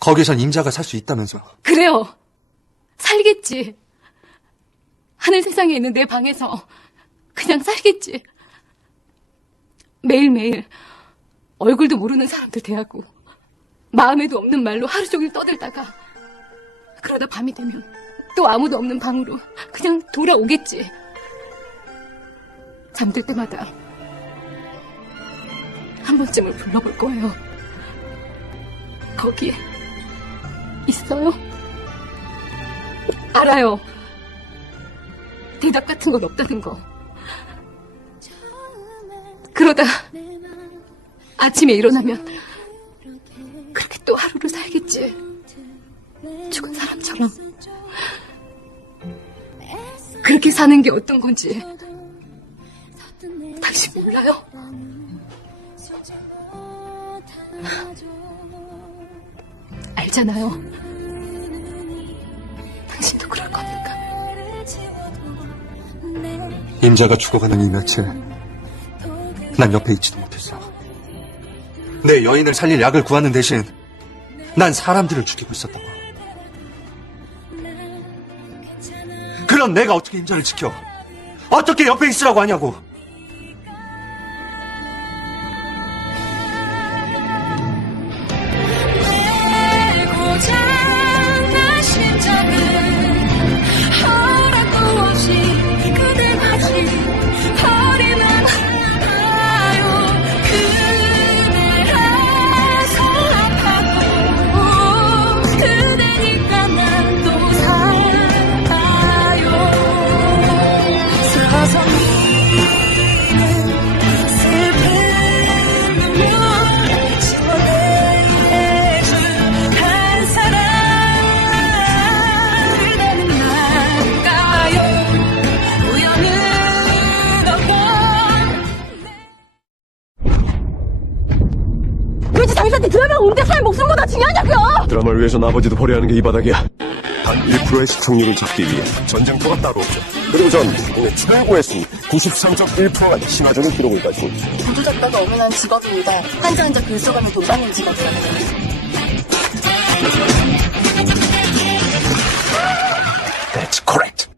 거기선 임자가 살 수 있다면서. 그래요. 살겠지. 하늘 세상에 있는 내 방에서 그냥 살겠지. 매일매일 얼굴도 모르는 사람들 대하고 마음에도 없는 말로 하루 종일 떠들다가 그러다 밤이 되면 또 아무도 없는 방으로 그냥 돌아오겠지. 잠들 때마다 한 번쯤은 불러볼 거예요. 거기에 있어요? 알아요. 대답 같은 건 없다는 거. 그러다 아침에 일어나면 그렇게 또 하루를 살겠지. 죽은 사람처럼. 그렇게 사는 게 어떤 건지 당신 몰라요? 알잖아요. 당신도 그럴 거니까. 임자가 죽어가는 이 며칠 난 옆에 있지도 못했어. 내 여인을 살릴 약을 구하는 대신 난 사람들을 죽이고 있었다고. 그럼 내가 어떻게 임자를 지켜? 어떻게 옆에 있으라고 하냐고. 당신한테 드라마 온 대사의 목숨보다 중요하냐고요! 드라마를 위해서 아버지도 버려하는 게 이 바닥이야. 단 1%의 시청률을 잡기 위해 전쟁터가 따로 없죠. 그리고 전 국내 최고의 순위 93.1%가 신화적인 기록을 가지고 있죠. 보도 작가가 엄연한 직업입니다. 한자 한자 글 써가며 돈 받는 직업이라고. That's correct.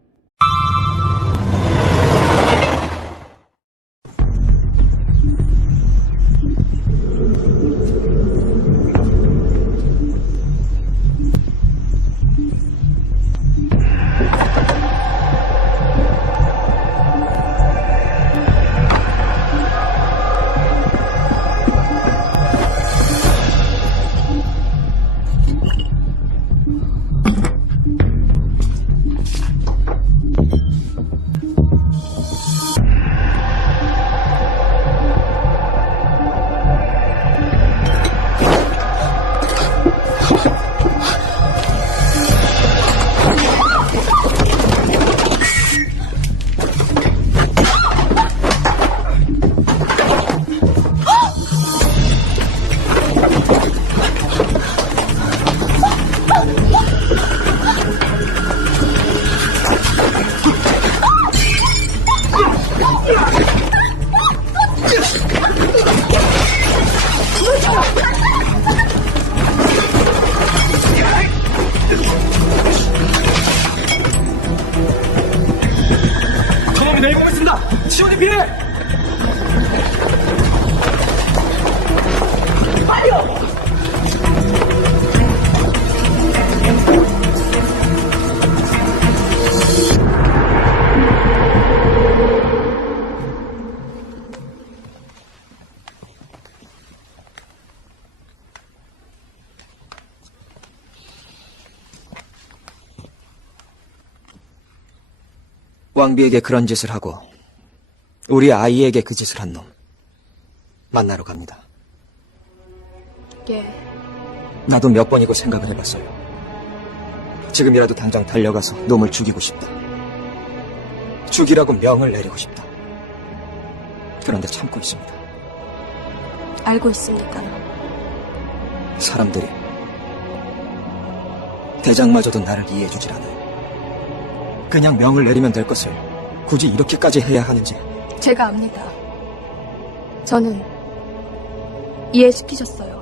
왕비에게 그런 짓을 하고 우리 아이에게 그 짓을 한 놈 만나러 갑니다. 예. 나도 몇 번이고 생각을 해봤어요. 지금이라도 당장 달려가서 놈을 죽이고 싶다. 죽이라고 명을 내리고 싶다. 그런데 참고 있습니다. 알고 있습니까? 사람들이 대장마저도 나를 이해해주질 않아요. 그냥 명을 내리면 될 것을 굳이 이렇게까지 해야 하는지. 제가 압니다. 저는 이해시키셨어요.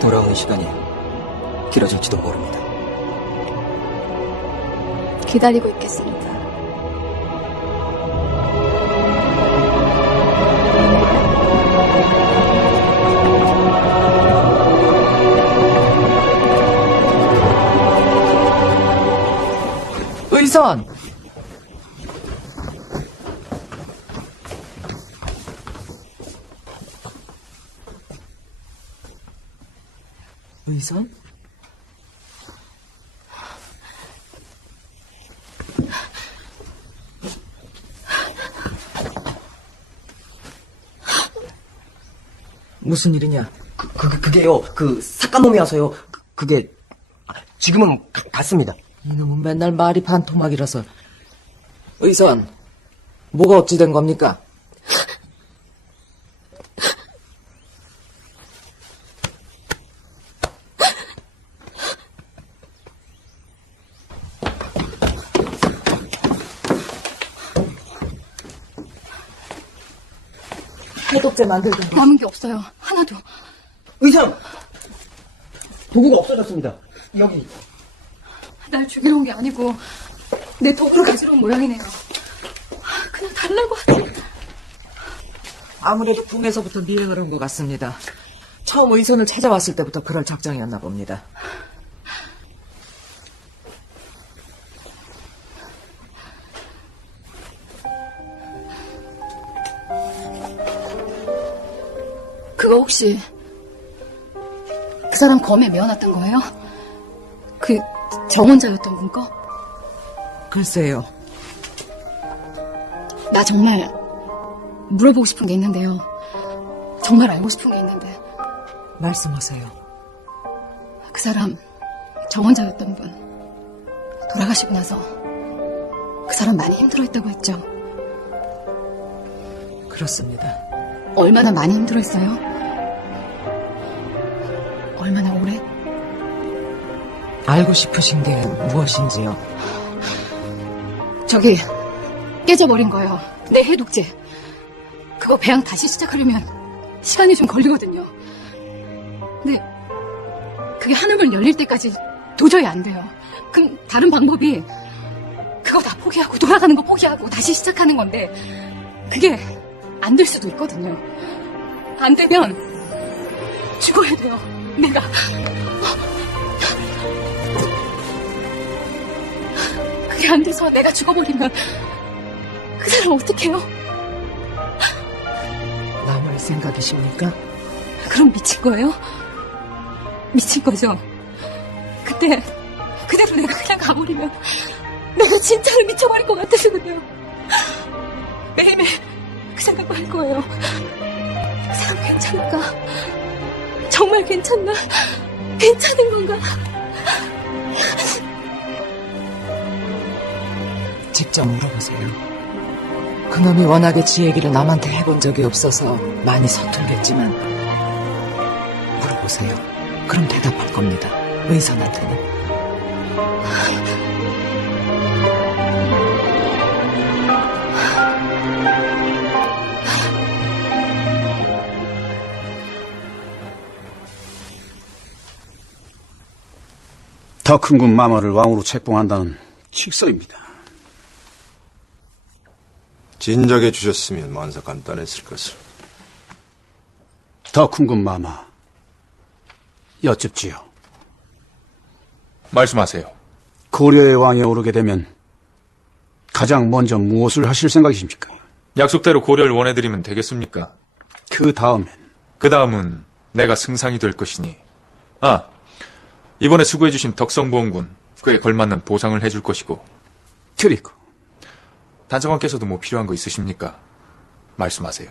돌아오는 시간이 길어질지도 모릅니다. 기다리고 있겠습니다. 의선! 의선? 무슨 일이냐? 그게요, 삭간놈이 와서요. 그게, 지금은 갔습니다. 이놈은 맨날 말이 반토막이라서. 의선, 뭐가 어찌 된 겁니까? 해독제 만들던 남은 게 없어요. 하나도. 의상! 도구가 없어졌습니다. 여기. 날 죽이러 온 게 아니고 내 도구를 가지러 온 모양이네요. 그냥 달라고 하지. 아무래도 궁에서부터 미행을 한 것 같습니다. 처음 의선을 찾아왔을 때부터 그럴 작정이었나 봅니다. 그거 혹시 그 사람 검에 메어놨던 거예요? 그 정원자였던 분 거? 글쎄요. 나 정말 물어보고 싶은 게 있는데요. 정말 알고 싶은 게 있는데. 말씀하세요. 그 사람 정원자였던 분 돌아가시고 나서 그 사람 많이 힘들어했다고 했죠? 그렇습니다. 얼마나 많이 힘들어했어요? 얼마나 오래? 알고 싶으신 게 무엇인지요? 저기 깨져버린 거요. 내 해독제. 그거 배양 다시 시작하려면 시간이 좀 걸리거든요. 근데 그게 한음을 열릴 때까지 도저히 안 돼요. 그럼 다른 방법이 그거 다 포기하고 돌아가는 거 포기하고 다시 시작하는 건데 그게 안 될 수도 있거든요. 안 되면 죽어야 돼요. 내가. 그게 안 돼서 내가 죽어버리면 그 사람 어떡해요? 남을 생각이십니까? 그럼 미친 거예요? 미친 거죠? 그때 그대로 내가 그냥 가버리면 내가 진짜로 미쳐버릴 것 같아서군요. 매일매일 그 생각만 할 거예요. 그 사람 괜찮을까? 정말 괜찮나? 괜찮은 건가? 직접 물어보세요. 그놈이 워낙에 지 얘기를 남한테 해본 적이 없어서 많이 서툴겠지만 물어보세요. 그럼 대답할 겁니다. 의선한테는. 더 큰 군 마마를 왕으로 책봉한다는 칙서입니다. 진작에 주셨으면 만사 간단했을 것을. 더 큰 군 마마, 여쭙지요. 말씀하세요. 고려의 왕에 오르게 되면 가장 먼저 무엇을 하실 생각이십니까? 약속대로 고려를 원해드리면 되겠습니까? 그 다음엔? 그 다음은 내가 승상이 될 것이니. 아, 이번에 수고해주신 덕성보험군 그에 걸맞는 보상을 해줄 것이고. 그리고 단성왕께서도 뭐 필요한 거 있으십니까? 말씀하세요.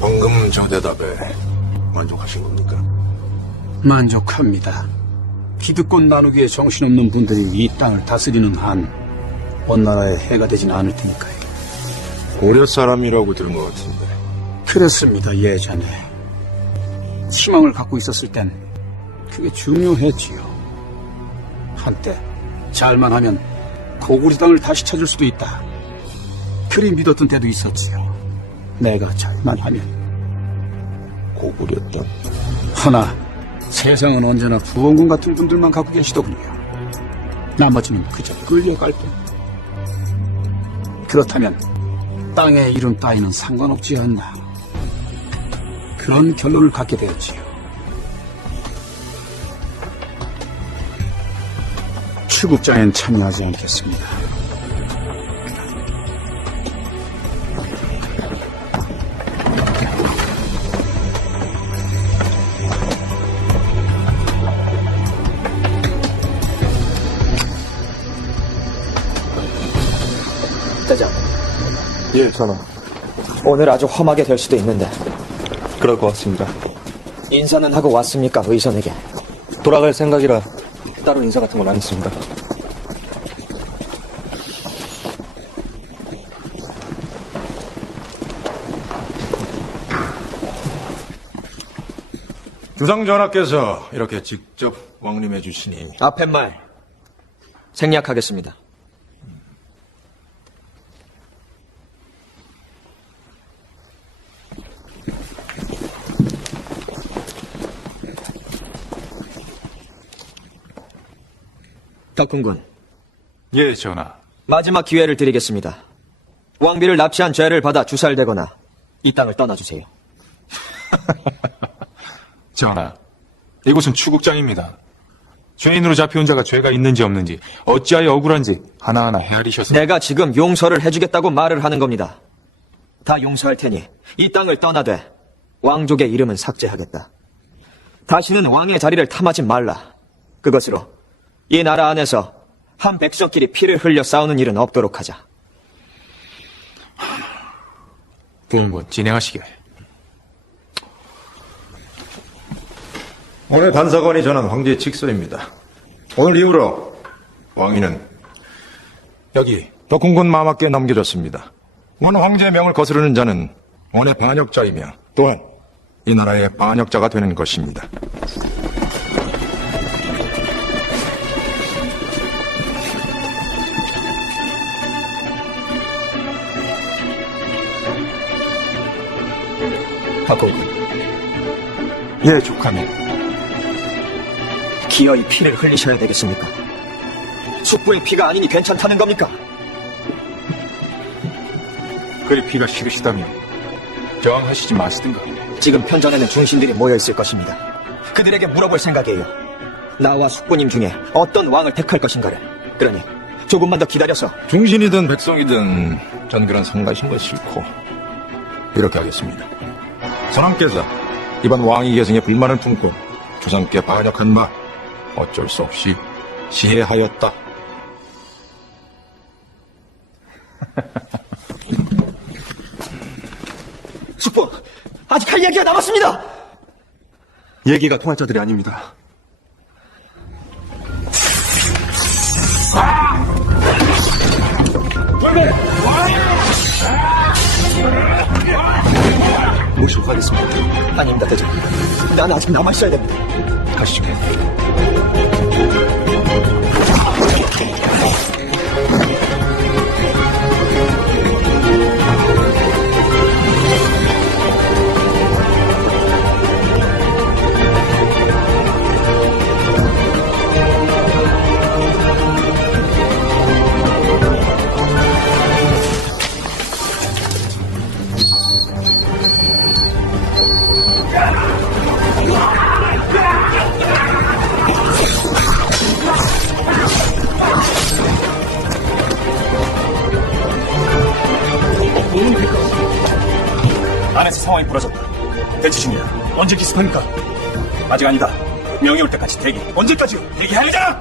방금 저 대답에 만족하신 겁니까? 만족합니다. 기득권 나누기에 정신없는 분들이 이 땅을 다스리는 한 원나라의 해가 되진 않을 테니까요. 고려 사람이라고 들은 것 같은데. 그랬습니다, 예전에. 희망을 갖고 있었을 땐 그게 중요했지요. 한때 잘만 하면 고구리 땅을 다시 찾을 수도 있다. 그리 믿었던 때도 있었지요. 내가 잘만 하면. 고구려 땅? 허나 세상은 언제나 부원군 같은 분들만 갖고 계시더군요. 나머지는 그저 끌려갈 뿐. 그렇다면 땅의 이름 따위는 상관없지 않나. 그런 결론을 갖게 되었지요. 추국장엔 참여하지 않겠습니다. 대장, 예, 전하. 오늘 아주 험하게 될 수도 있는데 그럴 것 같습니다. 인사는 하고 왔습니까, 의선에게? 돌아갈 생각이라 따로 인사 같은 건 안 했습니다. 주상 전하께서 이렇게 직접 왕림해 주시니 앞에 말 생략하겠습니다. 덕훈군, 예, 전하. 마지막 기회를 드리겠습니다. 왕비를 납치한 죄를 받아 주살되거나 이 땅을 떠나주세요. 전하, 이곳은 추국장입니다. 죄인으로 잡혀온 자가 죄가 있는지 없는지, 어찌하여 억울한지 하나하나 헤아리셔서. 내가 지금 용서를 해주겠다고 말을 하는 겁니다. 다 용서할 테니 이 땅을 떠나되 왕족의 이름은 삭제하겠다. 다시는 왕의 자리를 탐하지 말라. 그것으로 이 나라 안에서 한 백성끼리 피를 흘려 싸우는 일은 없도록 하자. 부원군, 진행하시게. 오늘 단사관이 전한 황제의 칙서입니다. 오늘 이후로 왕위는 여기 덕훈군 마마께 넘겨졌습니다. 원 황제의 명을 거스르는 자는 원의 반역자이며 또한 이 나라의 반역자가 되는 것입니다. 박호군, 예, 족하님. 기어이 피를 흘리셔야 되겠습니까? 숙부의 피가 아니니 괜찮다는 겁니까? 그리 피가 싫으시다면 저항하시지 마시든가. 지금 편전에는 중신들이 모여있을 것입니다. 그들에게 물어볼 생각이에요. 나와 숙부님 중에 어떤 왕을 택할 것인가를. 그러니 조금만 더 기다려서. 중신이든 백성이든 전 그런 상가신 것 싫고 이렇게 하겠습니다. 선왕께서 이번 왕위 계승에 불만을 품고 조상께 반역한 바 어쩔 수 없이 시해하였다. 숙부, 아직 할 얘기가 남았습니다. 얘기가 통할 자들이 아닙니다. 모시고 가겠습니다. 아닙니다, 대장. 난 아직 남아있어야 됩니다. 가시죠. 도움이 될 것 같습니다. 안에서 상황이 벌어졌다. 대치 중이다. 언제 기습합니까? 아직 아니다. 명이 올 때까지 대기. 언제까지요? 대기하려잖아!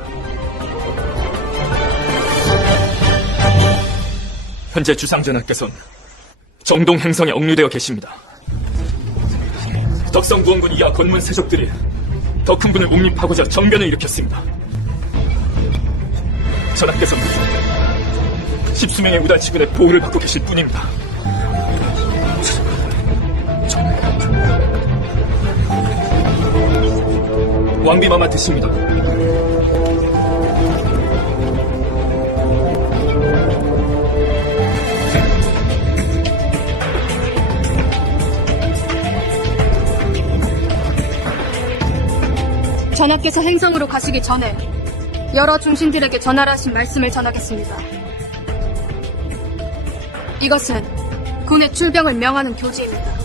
현재 주상전하께서는 정동 행성에 억류되어 계십니다. 덕성구원군 이하 권문 세족들이 덕훈군을 옹립하고자 정변을 일으켰습니다. 전하께서는 10수명의 우달치군의 보호를 받고 계실 뿐입니다. 왕비마마 드십니다. 전하께서 행성으로 가시기 전에 여러 중신들에게 전하라 하신 말씀을 전하겠습니다. 이것은 군의 출병을 명하는 교지입니다.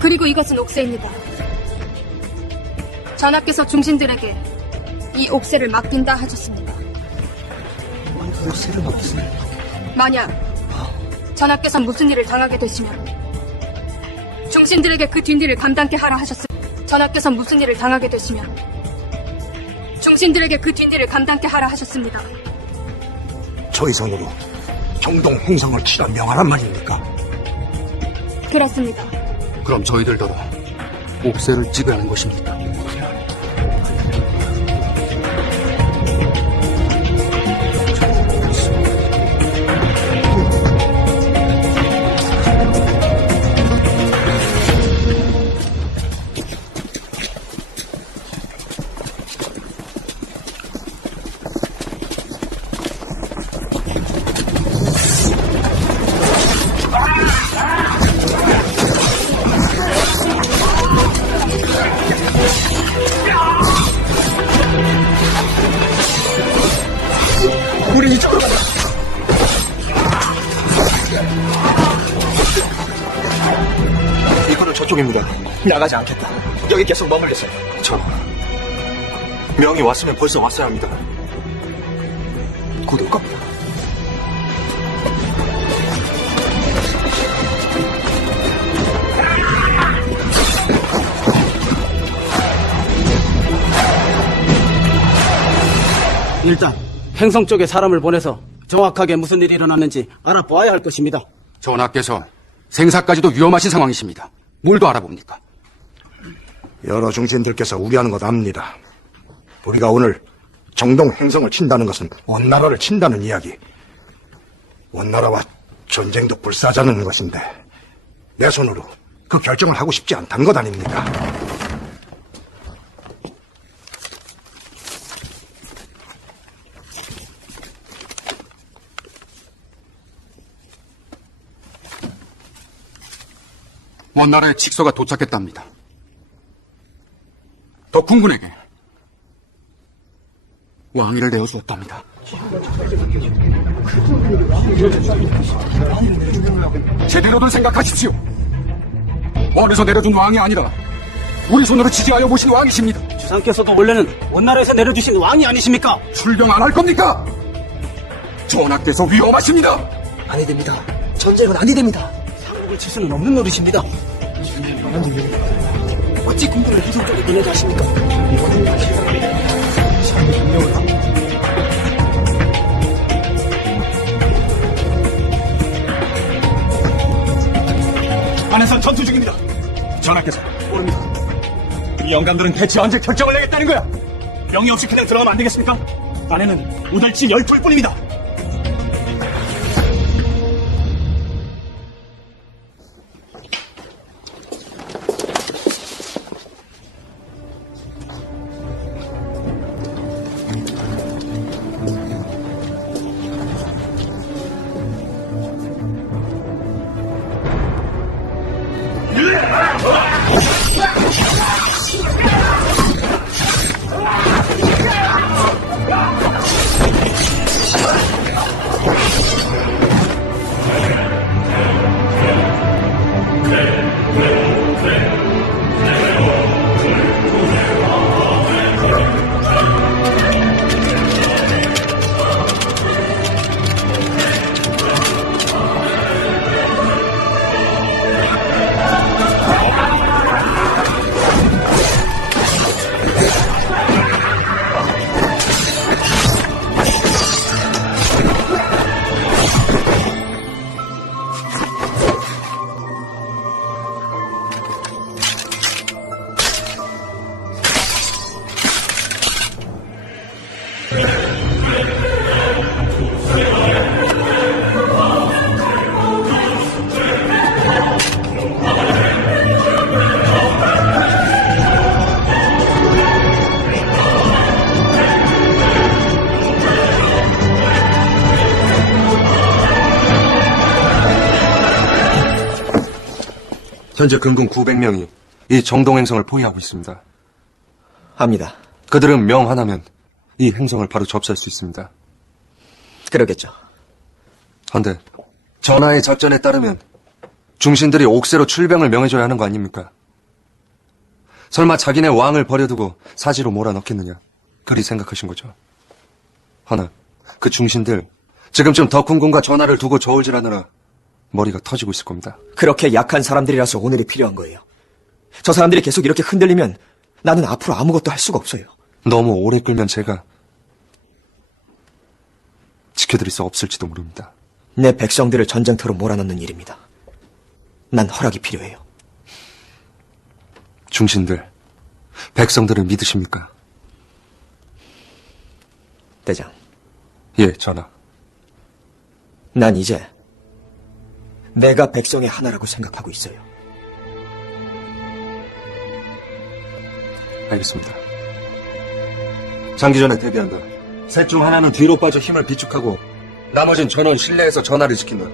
그리고 이것은 옥새입니다. 전하께서 중신들에게 이 옥새를 맡긴다 하셨습니다. 옥새를 맡기세요? 만약 전하께서 무슨 일을 당하게 되시면 중신들에게 그 뒷일을 감당케 하라 하셨습니다. 전하께서 무슨 일을 당하게 되시면 중신들에게 그 뒷일을 감당케 하라 하셨습니다. 저희 손으로 정동 행성을 치라 명하란 말입니까? 그렇습니다. 그럼 저희들더러 옥새를 찍어야 하는 것입니까? 우리 이쪽으로 가자. 이거는 저쪽입니다. 나가지 않겠다. 여기 계속 머물겠어요. 명이 왔으면 벌써 왔어야 합니다. 곧 올 겁니다. 일단 행성 쪽에 사람을 보내서 정확하게 무슨 일이 일어났는지 알아보아야 할 것입니다. 전하께서 생사까지도 위험하신 상황이십니다. 뭘 더 알아봅니까? 여러 중신들께서 우려하는 것 압니다. 우리가 오늘 정동 행성을 친다는 것은 원나라를 친다는 이야기. 원나라와 전쟁도 불사자는 것인데 내 손으로 그 결정을 하고 싶지 않다는 것 아닙니까? 원나라의 직서가 도착했답니다. 덕훈군에게 왕위를 내어주었답니다. 제대로들 생각하십시오. 어디서 내려준 왕이 아니라 우리 손으로 지지하여 모신 왕이십니다. 주상께서도 원래는 원나라에서 내려주신 왕이 아니십니까? 출병 안 할 겁니까? 전하께서 위험하십니다. 아니 됩니다. 전쟁은 아니 됩니다. 삼국을 칠 수는 없는 노릇입니다. 어찌 군대를 해성 쪽에 보내자 하십니까? 안에서 전투 중입니다. 전하께서 모릅니다. 이 영감들은 대체 언제 결정을 내겠다는 거야? 명이 없이 그냥 들어가면 안 되겠습니까? 안에는 우달치 10풀뿐입니다. 현재 근군 900명이 이 정동 행성을 포위하고 있습니다. 압니다. 그들은 명 하나면 이 행성을 바로 접수할 수 있습니다. 그러겠죠. 헌데 전하의 작전에 따르면 중신들이 옥새로 출병을 명해줘야 하는 거 아닙니까? 설마 자기네 왕을 버려두고 사지로 몰아넣겠느냐? 그리 생각하신 거죠. 허나 그 중신들 지금쯤 덕훈군과 전하를 두고 저울질하느라 머리가 터지고 있을 겁니다. 그렇게 약한 사람들이라서 오늘이 필요한 거예요. 저 사람들이 계속 이렇게 흔들리면 나는 앞으로 아무것도 할 수가 없어요. 너무 오래 끌면 제가 지켜드릴 수 없을지도 모릅니다. 내 백성들을 전쟁터로 몰아넣는 일입니다. 난 허락이 필요해요. 중신들, 백성들을 믿으십니까? 대장, 예, 전하. 난 이제 내가 백성의 하나라고 생각하고 있어요. 알겠습니다. 장기전에 대비한다. 셋 중 하나는 뒤로 빠져 힘을 비축하고 나머진 전원 신뢰해서 전하를 지킨다.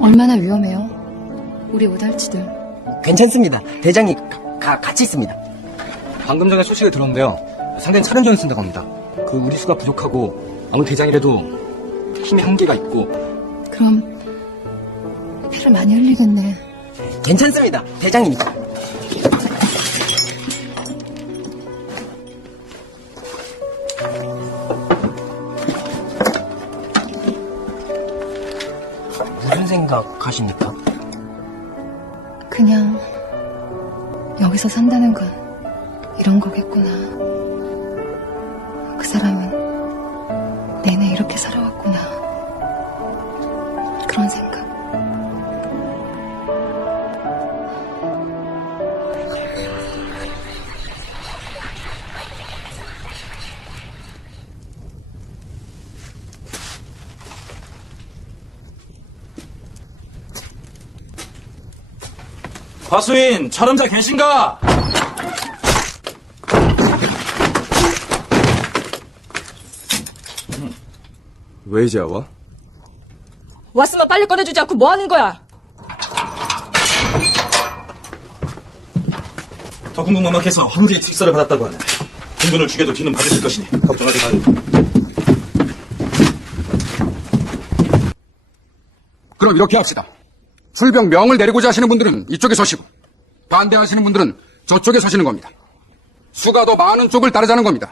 얼마나 위험해요? 우리 오달치들. 괜찮습니다. 대장이 같이 있습니다. 방금 전에 소식을 들었는데요. 상대는 차량전을 쓴다고 합니다. 그 우리 수가 부족하고 아무리 대장이라도 힘의 한계가 있고. 그럼 피를 많이 흘리겠네. 괜찮습니다. 대장이니까. 무슨 생각하십니까? 그냥 여기서 산다는 건 이런 거겠구나. 그 사람은 내내 이렇게 살아왔구나. 그런 생각. 과수인, 촬영자 계신가? 왜 이제 와? 왔으면 빨리 꺼내주지 않고 뭐 하는 거야? 덕훈군 머막해서 황제의 특사를 받았다고 하네. 군군을 죽여도 뒤는 받으실 것이니 걱정하지 마요. 그럼 이렇게 합시다. 출병 명을 내리고자 하시는 분들은 이쪽에 서시고 반대하시는 분들은 저쪽에 서시는 겁니다. 수가 더 많은 쪽을 따르자는 겁니다.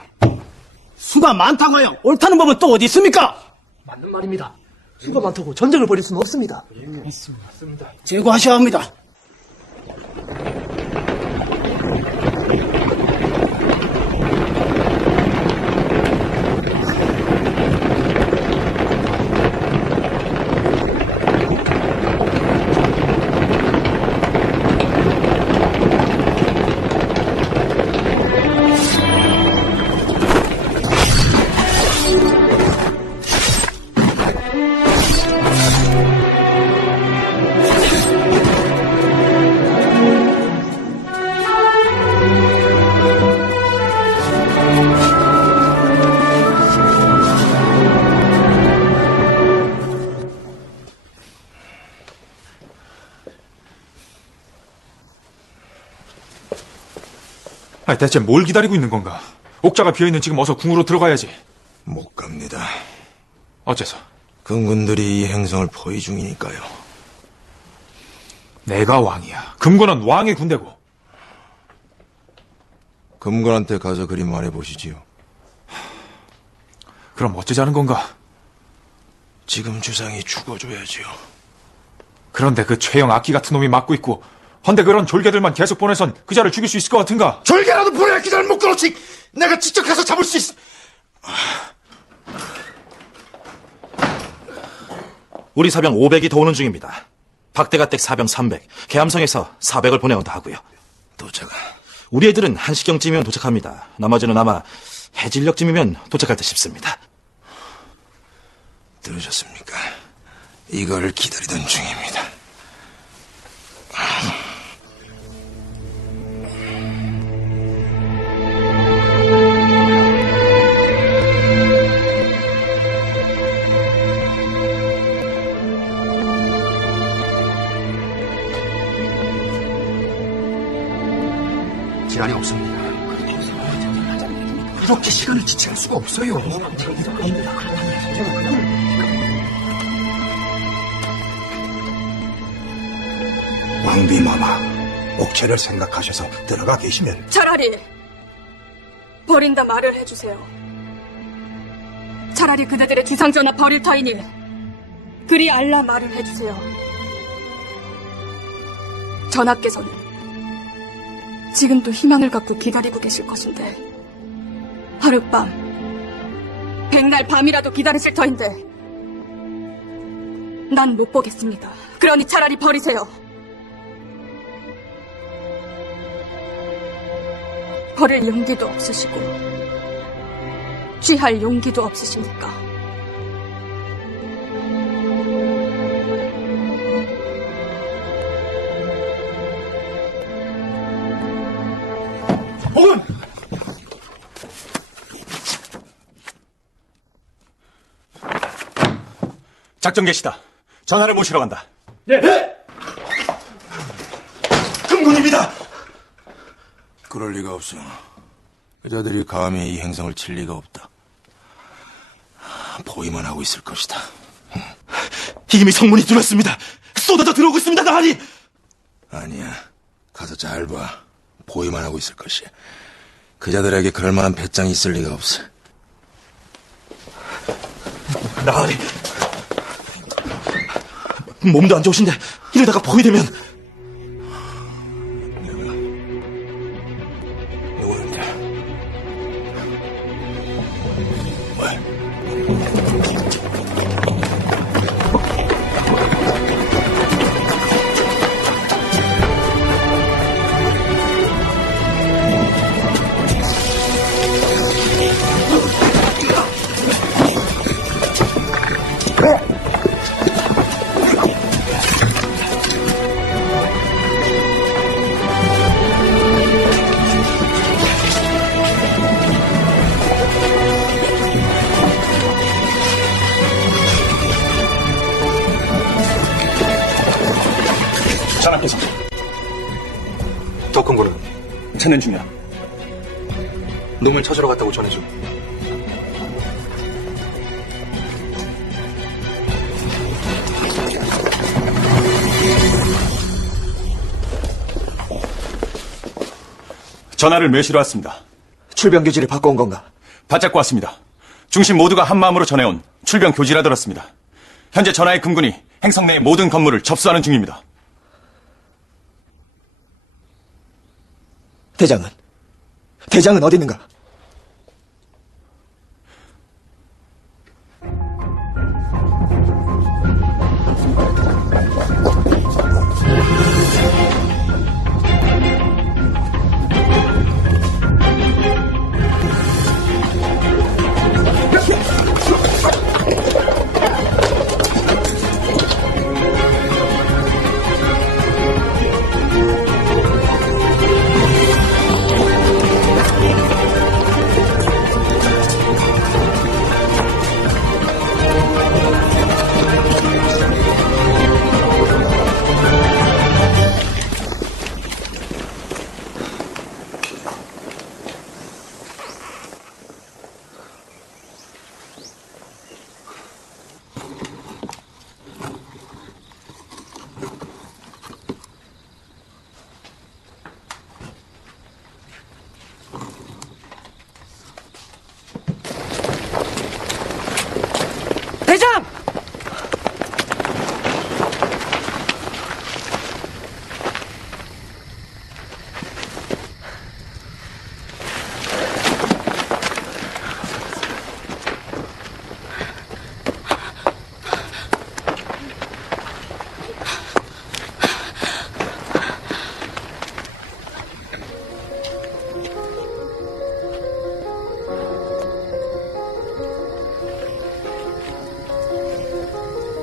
수가 많다고요? 옳다는 법은 또 어디 있습니까? 맞는 말입니다. 수가 많다고 전쟁을 벌일 수는 없습니다. 맞습니다. 제거하셔야 합니다. 아니, 대체 뭘 기다리고 있는 건가? 옥자가 비어있는 지금 어서 궁으로 들어가야지. 못 갑니다. 어째서? 금군들이 이 행성을 포위 중이니까요. 내가 왕이야. 금군은 왕의 군대고. 금군한테 가서 그리 말해보시지요. 그럼 어쩌자는 건가? 지금 주상이 죽어줘야지요. 그런데 그 최영 악기 같은 놈이 막고 있고, 헌데 그런 졸개들만 계속 보내선 그자를 죽일 수 있을 것 같은가? 졸개라도 보내야 기자를 못 그렇지. 내가 직접 가서 잡을 수 있어. 우리 사병 500이 더 오는 중입니다. 박대가댁 사병 300, 계암성에서 400을 보내온다 하고요. 도착. 우리 애들은 1시경쯤이면 도착합니다. 나머지는 아마 해질녘쯤이면 도착할 듯 싶습니다. 들으셨습니까? 이걸 기다리던 중입니다. 시간이 없습니다. 이렇게 시간을 지체할 수가 없어요. 왕비마마, 옥체를 생각하셔서 들어가 계시면 차라리 버린다 말을 해주세요. 차라리 그대들의 주상전하 버릴 터이니 그리 알라 말을 해주세요. 전하께서는 지금도 희망을 갖고 기다리고 계실 것인데 하룻밤, 백날 밤이라도 기다리실 터인데 난 못 보겠습니다. 그러니 차라리 버리세요. 버릴 용기도 없으시고 취할 용기도 없으시니까. 보군! 작전 개시다. 전하를 모시러 간다. 네! 금군입니다. 그럴 리가 없어. 그자들이 감히 이 행성을 칠 리가 없다. 포위만 하고 있을 것이다. 이미 성문이 뚫렸습니다. 쏟아져 들어오고 있습니다, 나으리! 아니야. 가서 잘 봐. 포위만 하고 있을 것이야. 그자들에게 그럴 만한 배짱이 있을 리가 없어. 나으리! 몸도 안 좋으신데 이러다가 포위되면... 누구인데? 전하께서 덕훈군은 찾는 중이야. 놈을 찾으러 갔다고 전해줘. 전하를 매시러 왔습니다. 출병 교지를 바꿔온 건가? 바짝고 왔습니다. 중심 모두가 한마음으로 전해온 출병 교지라 들었습니다. 현재 전하의 금군이 행성 내 모든 건물을 접수하는 중입니다. 대장은 어디 있는가?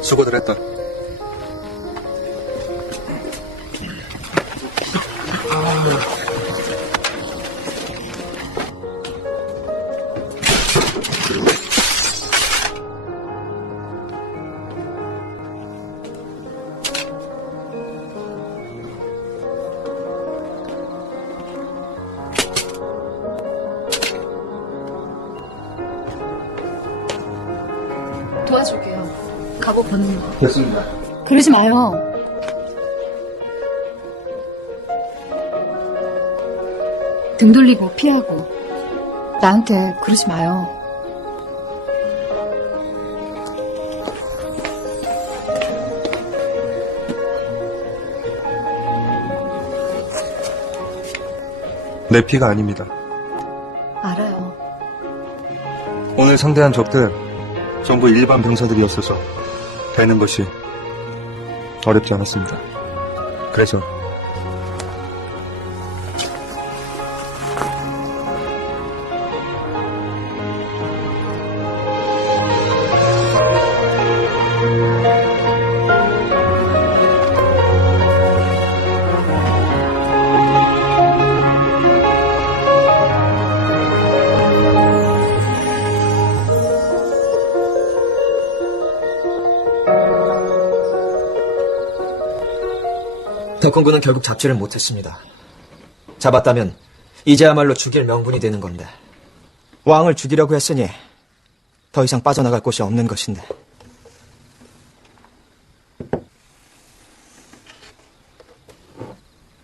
수고들 했다. 도와줄게요. 각오 벗는 거. 됐습니다. 그러지 마요. 등 돌리고 피하고. 나한테 그러지 마요. 내 피가 아닙니다. 알아요. 오늘 상대한 적들 전부 일반 병사들이었어서 되는 것이 어렵지 않았습니다. 그래서 덕훈군은 결국 잡지를 못했습니다. 잡았다면 이제야말로 죽일 명분이 되는 건데 왕을 죽이려고 했으니 더 이상 빠져나갈 곳이 없는 것인데.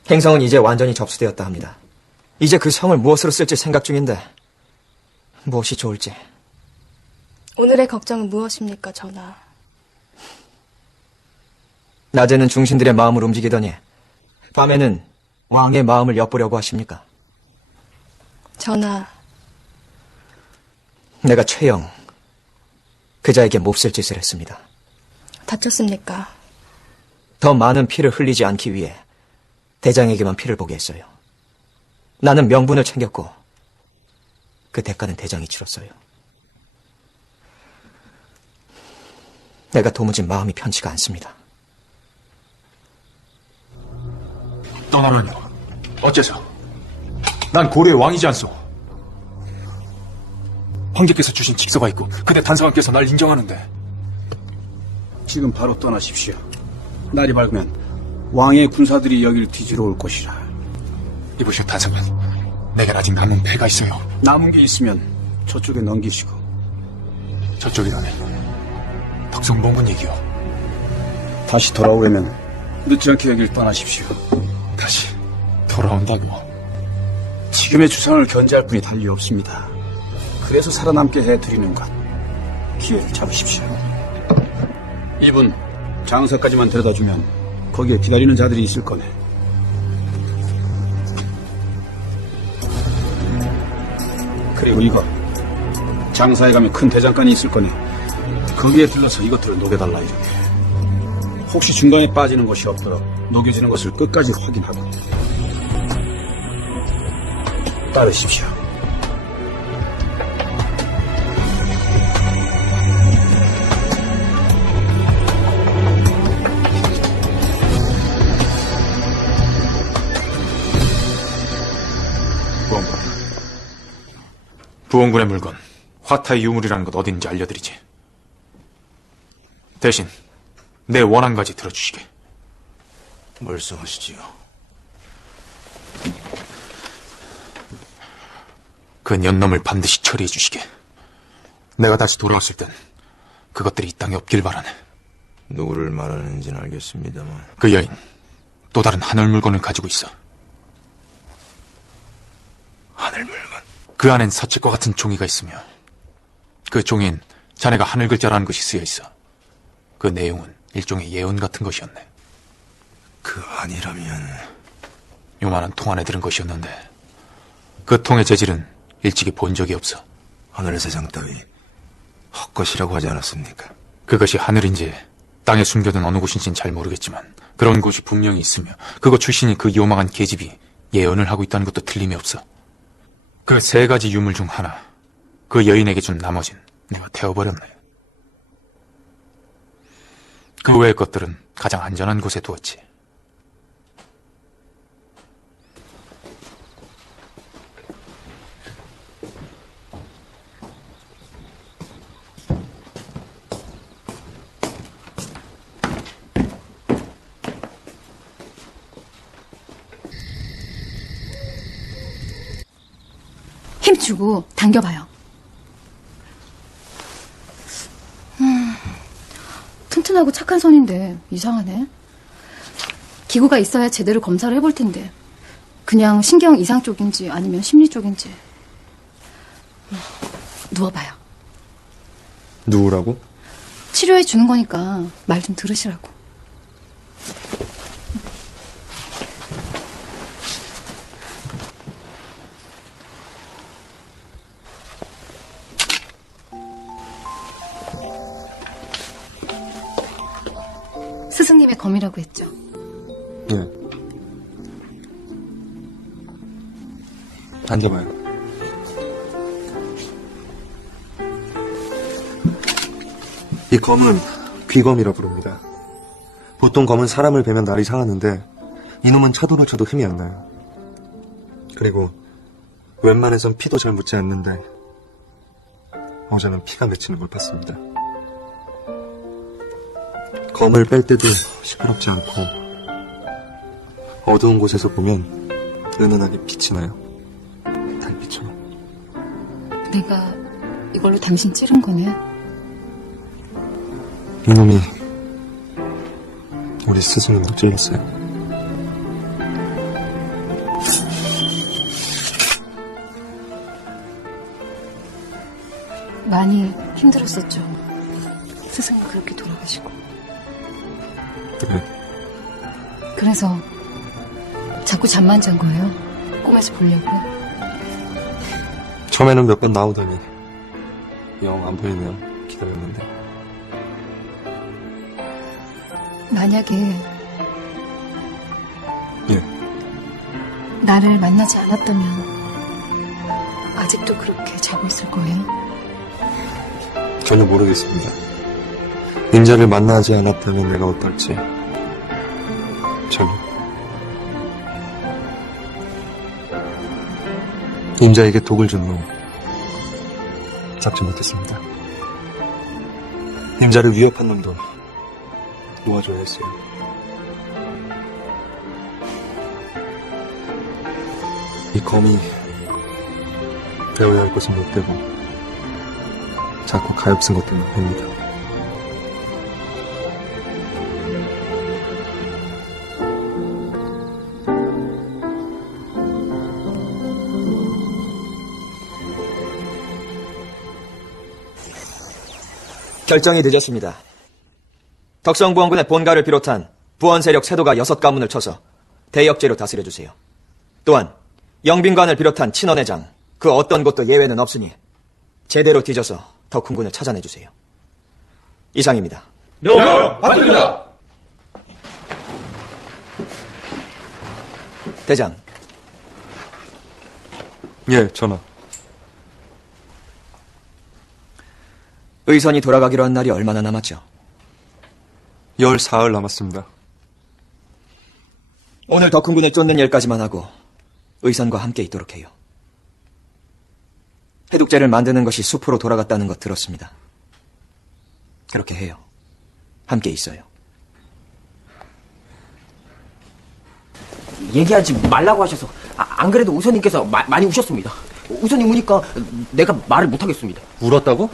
행성은 이제 완전히 접수되었다 합니다. 이제 그 성을 무엇으로 쓸지 생각 중인데 무엇이 좋을지. 오늘의 걱정은 무엇입니까, 전하? 낮에는 중신들의 마음을 움직이더니 밤에는 왕의 마음을 엿보려고 하십니까? 전하, 내가 최영, 그자에게 몹쓸 짓을 했습니다. 다쳤습니까? 더 많은 피를 흘리지 않기 위해 대장에게만 피를 보게 했어요. 나는 명분을 챙겼고 그 대가는 대장이 치렀어요. 내가 도무지 마음이 편치가 않습니다. 떠나라뇨. 어째서? 난 고려의 왕이지 않소. 황제께서 주신 직서가 있고 그대 단사관께서 날 인정하는데. 지금 바로 떠나십시오. 날이 밝으면 왕의 군사들이 여길 뒤지러 올 것이라. 이보시오, 단사관. 내겐 아직 남은 패가 있어요. 남은 게 있으면 저쪽에 넘기시고. 저쪽이라네. 덕성 뭔 얘기요? 다시 돌아오려면 늦지 않게 여길 떠나십시오. 다시 돌아온다고? 지금의 주상을 견제할 분이 달리 없습니다. 그래서 살아남게 해드리는 것. 기회를 잡으십시오. 이분 장사까지만 데려다주면 거기에 기다리는 자들이 있을 거네. 그리고 이거 장사에 가면 큰 대장간이 있을 거니 거기에 들러서 이것들을 녹여달라 이렇게. 혹시 중간에 빠지는 것이 없도록 녹여지는 것을 끝까지 확인하고 따르십시오. 부원군의 물건, 화타의 유물이라는 것 어딘지 알려드리지. 대신 내 원한 가지 들어주시게. 말씀하시지요. 그 년놈을 반드시 처리해 주시게. 내가 다시 돌아왔을 땐 그것들이 이 땅에 없길 바라네. 누구를 말하는지는 알겠습니다만 그 여인 또 다른 하늘 물건을 가지고 있어. 하늘 물건. 그 안엔 서책과 같은 종이가 있으며 그 종이엔 자네가 하늘 글자라는 것이 쓰여 있어. 그 내용은 일종의 예언 같은 것이었네. 그 아니라면 요만한 통 안에 들은 것이었는데 그 통의 재질은 일찍이 본 적이 없어. 하늘의 세상 따위 헛것이라고 하지 않았습니까? 그것이 하늘인지 땅에 숨겨둔 어느 곳인지는 잘 모르겠지만 그런 곳이 분명히 있으며 그곳 출신이 그 요망한 계집이 예언을 하고 있다는 것도 틀림이 없어. 그 3가지 유물 중 하나, 그 여인에게 준 나머진 내가 태워버렸네. 그 외의 것들은 가장 안전한 곳에 두었지. 힘주고 당겨봐요. 튼튼하고 착한 손인데 이상하네. 기구가 있어야 제대로 검사를 해볼 텐데 그냥 신경 이상 쪽인지 아니면 심리 쪽인지. 누워봐요. 누우라고? 치료해 주는 거니까 말 좀 들으시라고. 스승님의 검이라고 했죠? 예. 앉아봐요. 이 검은 귀검이라 부릅니다. 보통 검은 사람을 베면 날이 상하는데 이놈은 차도를 쳐도 힘이 안 나요. 그리고 웬만해선 피도 잘 묻지 않는데 어제는 피가 맺히는 걸 봤습니다. 검을 뺄 때도 시끄럽지 않고 어두운 곳에서 보면 은은하게 빛이 나요. 달빛처럼. 내가 이걸로 당신 찌른 거네. 이놈이 우리 스승님도 찔렀어요. 많이 힘들었었죠. 스승님 그렇게 돌아가시고. 그래. 그래서 자꾸 잠만 잔 거예요. 꿈에서 보려고요. 처음에는 몇 번 나오더니 영 안 보이네요. 기다렸는데. 만약에 예. 나를 만나지 않았다면 아직도 그렇게 자고 있을 거예요. 전혀 모르겠습니다. 임자를 만나지 않았다면 내가 어떨지 전혀. 임자에게 독을 준 놈 잡지 못했습니다. 임자를 위협한 놈도 놓아줘야 했어요. 이 검이 배워야 할 것은 못 되고 자꾸 가엾은 것 때문에 봅니다. 결정이 늦었습니다. 덕성부원군의 본가를 비롯한 부원 세력 세도가 6가문을 쳐서 대역죄로 다스려주세요. 또한 영빈관을 비롯한 친원회장 그 어떤 곳도 예외는 없으니 제대로 뒤져서 덕훈군을 찾아내주세요. 이상입니다. 명령 받습니다. 대장. 예, 전하. 의선이 돌아가기로 한 날이 얼마나 남았죠? 14일 남았습니다. 오늘 덕훈군을 쫓는 일까지만 하고 의선과 함께 있도록 해요. 해독제를 만드는 것이 숲으로 돌아갔다는 것 들었습니다. 그렇게 해요. 함께 있어요. 얘기하지 말라고 하셔서 안 그래도 우선님께서 많이 우셨습니다. 우선님 우니까 내가 말을 못하겠습니다. 울었다고?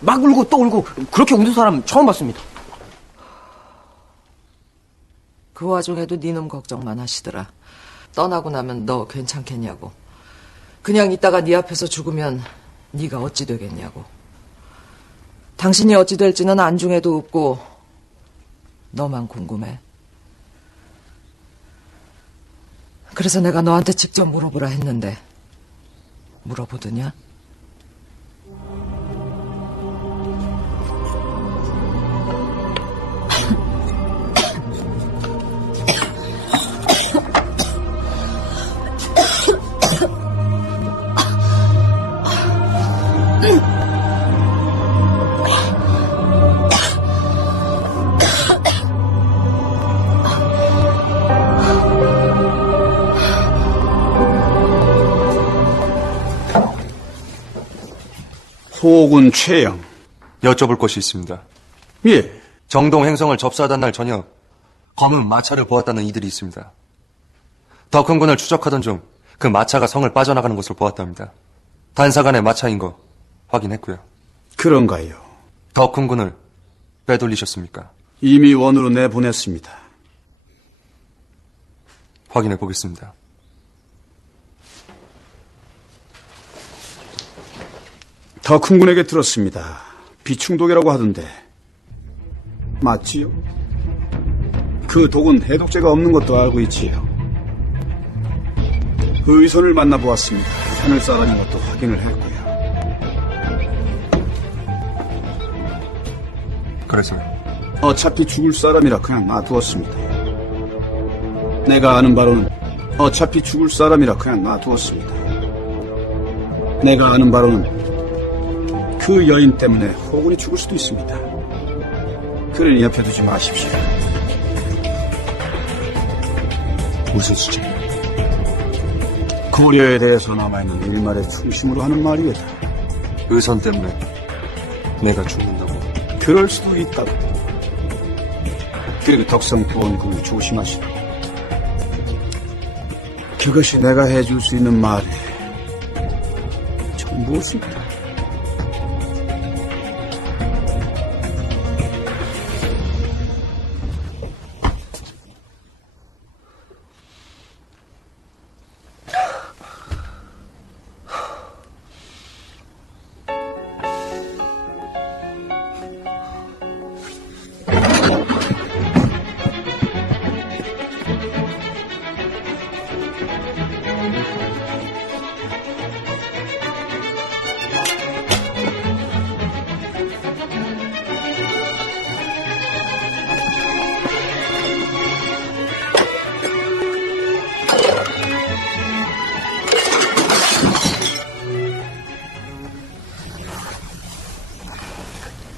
막 울고 또 울고 그렇게 우는 사람 처음 봤습니다. 그 와중에도 니놈 걱정만 하시더라. 떠나고 나면 너 괜찮겠냐고. 그냥 있다가 네 앞에서 죽으면 네가 어찌 되겠냐고. 당신이 어찌 될지는 안중에도 없고 너만 궁금해. 그래서 내가 너한테 직접 물어보라 했는데 물어보더냐? 호군 최영. 여쭤볼 것이 있습니다. 예. 정동 행성을 접수하던 날 저녁 검은 마차를 보았다는 이들이 있습니다. 더 큰 군을 추적하던 중 그 마차가 성을 빠져나가는 것을 보았답니다. 단사간의 마차인 거 확인했고요. 그런가요? 더 큰 군을 빼돌리셨습니까? 이미 원으로 내보냈습니다. 확인해 보겠습니다. 더 큰 군에게 들었습니다. 비충독이라고 하던데 맞지요? 그 독은 해독제가 없는 것도 알고 있지요. 의선을 만나보았습니다. 하늘사람인 것도 확인을 했고요. 그래서요? 어차피 죽을 사람이라 그냥 놔두었습니다. 내가 아는 바로는 어차피 죽을 사람이라 그냥 놔두었습니다. 내가 아는 바로는 그 여인 때문에 호군이 죽을 수도 있습니다. 그를 옆에 두지 마십시오. 무슨 수지? 고려에 대해서 남아있는 일말의 충심으로 하는 말이다. 의선 때문에 내가 죽는다고? 그럴 수도 있다고. 그리고 덕성부원군을 조심하시라고. 그것이 내가 해줄 수 있는 말이 전부였습니다.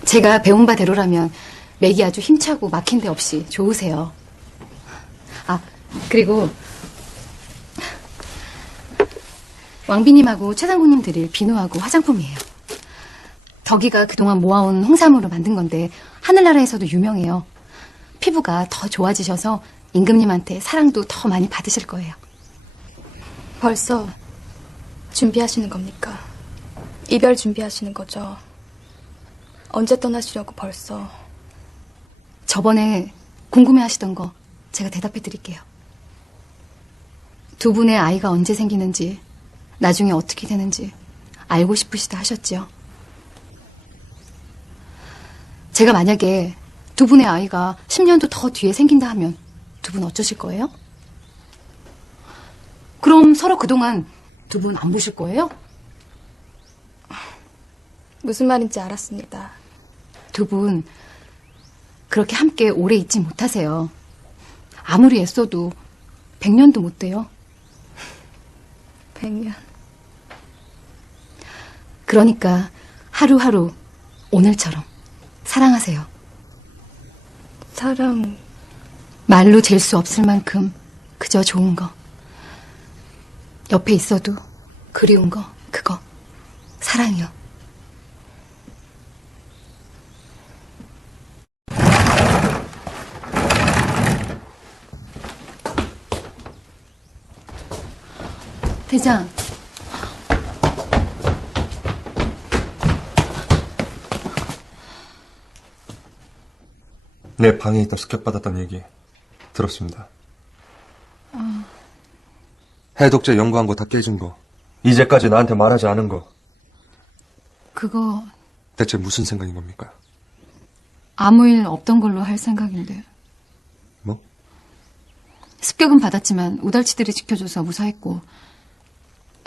제가 배운 바대로라면 맥이 아주 힘차고 막힌 데 없이 좋으세요. 아, 그리고 왕비님하고 최상궁님 드릴 비누하고 화장품이에요. 덕이가 그동안 모아온 홍삼으로 만든 건데 하늘나라에서도 유명해요. 피부가 더 좋아지셔서 임금님한테 사랑도 더 많이 받으실 거예요. 벌써 준비하시는 겁니까? 이별 준비하시는 거죠? 언제 떠나시려고 벌써? 저번에 궁금해하시던 거 제가 대답해 드릴게요. 두 분의 아이가 언제 생기는지, 나중에 어떻게 되는지 알고 싶으시다 하셨죠. 제가 만약에 두 분의 아이가 10년도 더 뒤에 생긴다 하면 두 분 어쩌실 거예요? 그럼 서로 그동안 두 분 안 보실 거예요? 무슨 말인지 알았습니다. 두 분 그렇게 함께 오래 있지 못하세요. 아무리 애써도 100년도 못 돼요. 100년. 그러니까 하루하루 오늘처럼 사랑하세요. 사랑. 말로 잴 수 없을 만큼 그저 좋은 거. 옆에 있어도 그리운 거, 그거. 사랑이요. 대장. 내 방에 있다 습격받았다는 얘기 들었습니다. 해독제 연구한 거 다 깨진 거, 이제까지 나한테 말하지 않은 거, 그거 대체 무슨 생각인 겁니까? 아무 일 없던 걸로 할 생각인데. 뭐? 습격은 받았지만 우달치들이 지켜줘서 무사했고,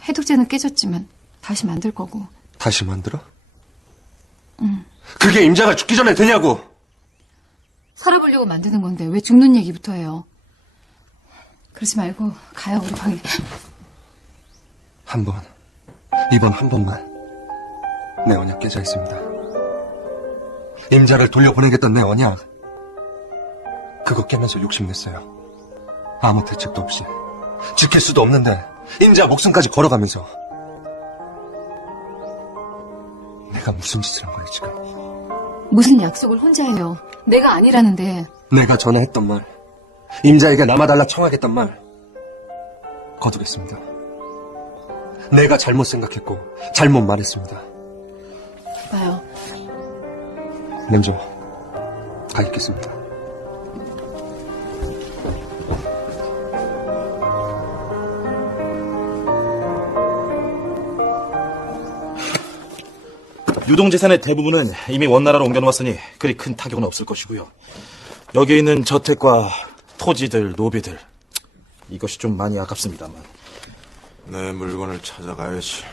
해독제는 깨졌지만 다시 만들 거고. 다시 만들어? 응. 그게 임자가 죽기 전에 되냐고! 살아보려고 만드는 건데 왜 죽는 얘기부터 해요? 그러지 말고 가요, 우리 방에. 한 번, 이번 한 번만 내 언약 깨져 있습니다. 임자를 돌려보내겠다는 내 언약, 그거 깨면서 욕심냈어요. 아무 대책도 없이, 지킬 수도 없는데 임자 목숨까지 걸어가면서. 내 내가 무슨 짓을 한 거야, 지금? 무슨 약속을 혼자 해요. 내가 아니라는데. 내가 전에 했던 말, 임자에게 남아달라 청하겠단 말, 거두겠습니다. 내가 잘못 생각했고, 잘못 말했습니다. 봐요. 먼저 가 있겠습니다. 유동재산의 대부분은 이미 원나라로 옮겨놓았으니 그리 큰 타격은 없을 것이고요. 여기에 있는 저택과 토지들, 노비들, 이것이 좀 많이 아깝습니다만. 내 물건을 찾아가야지.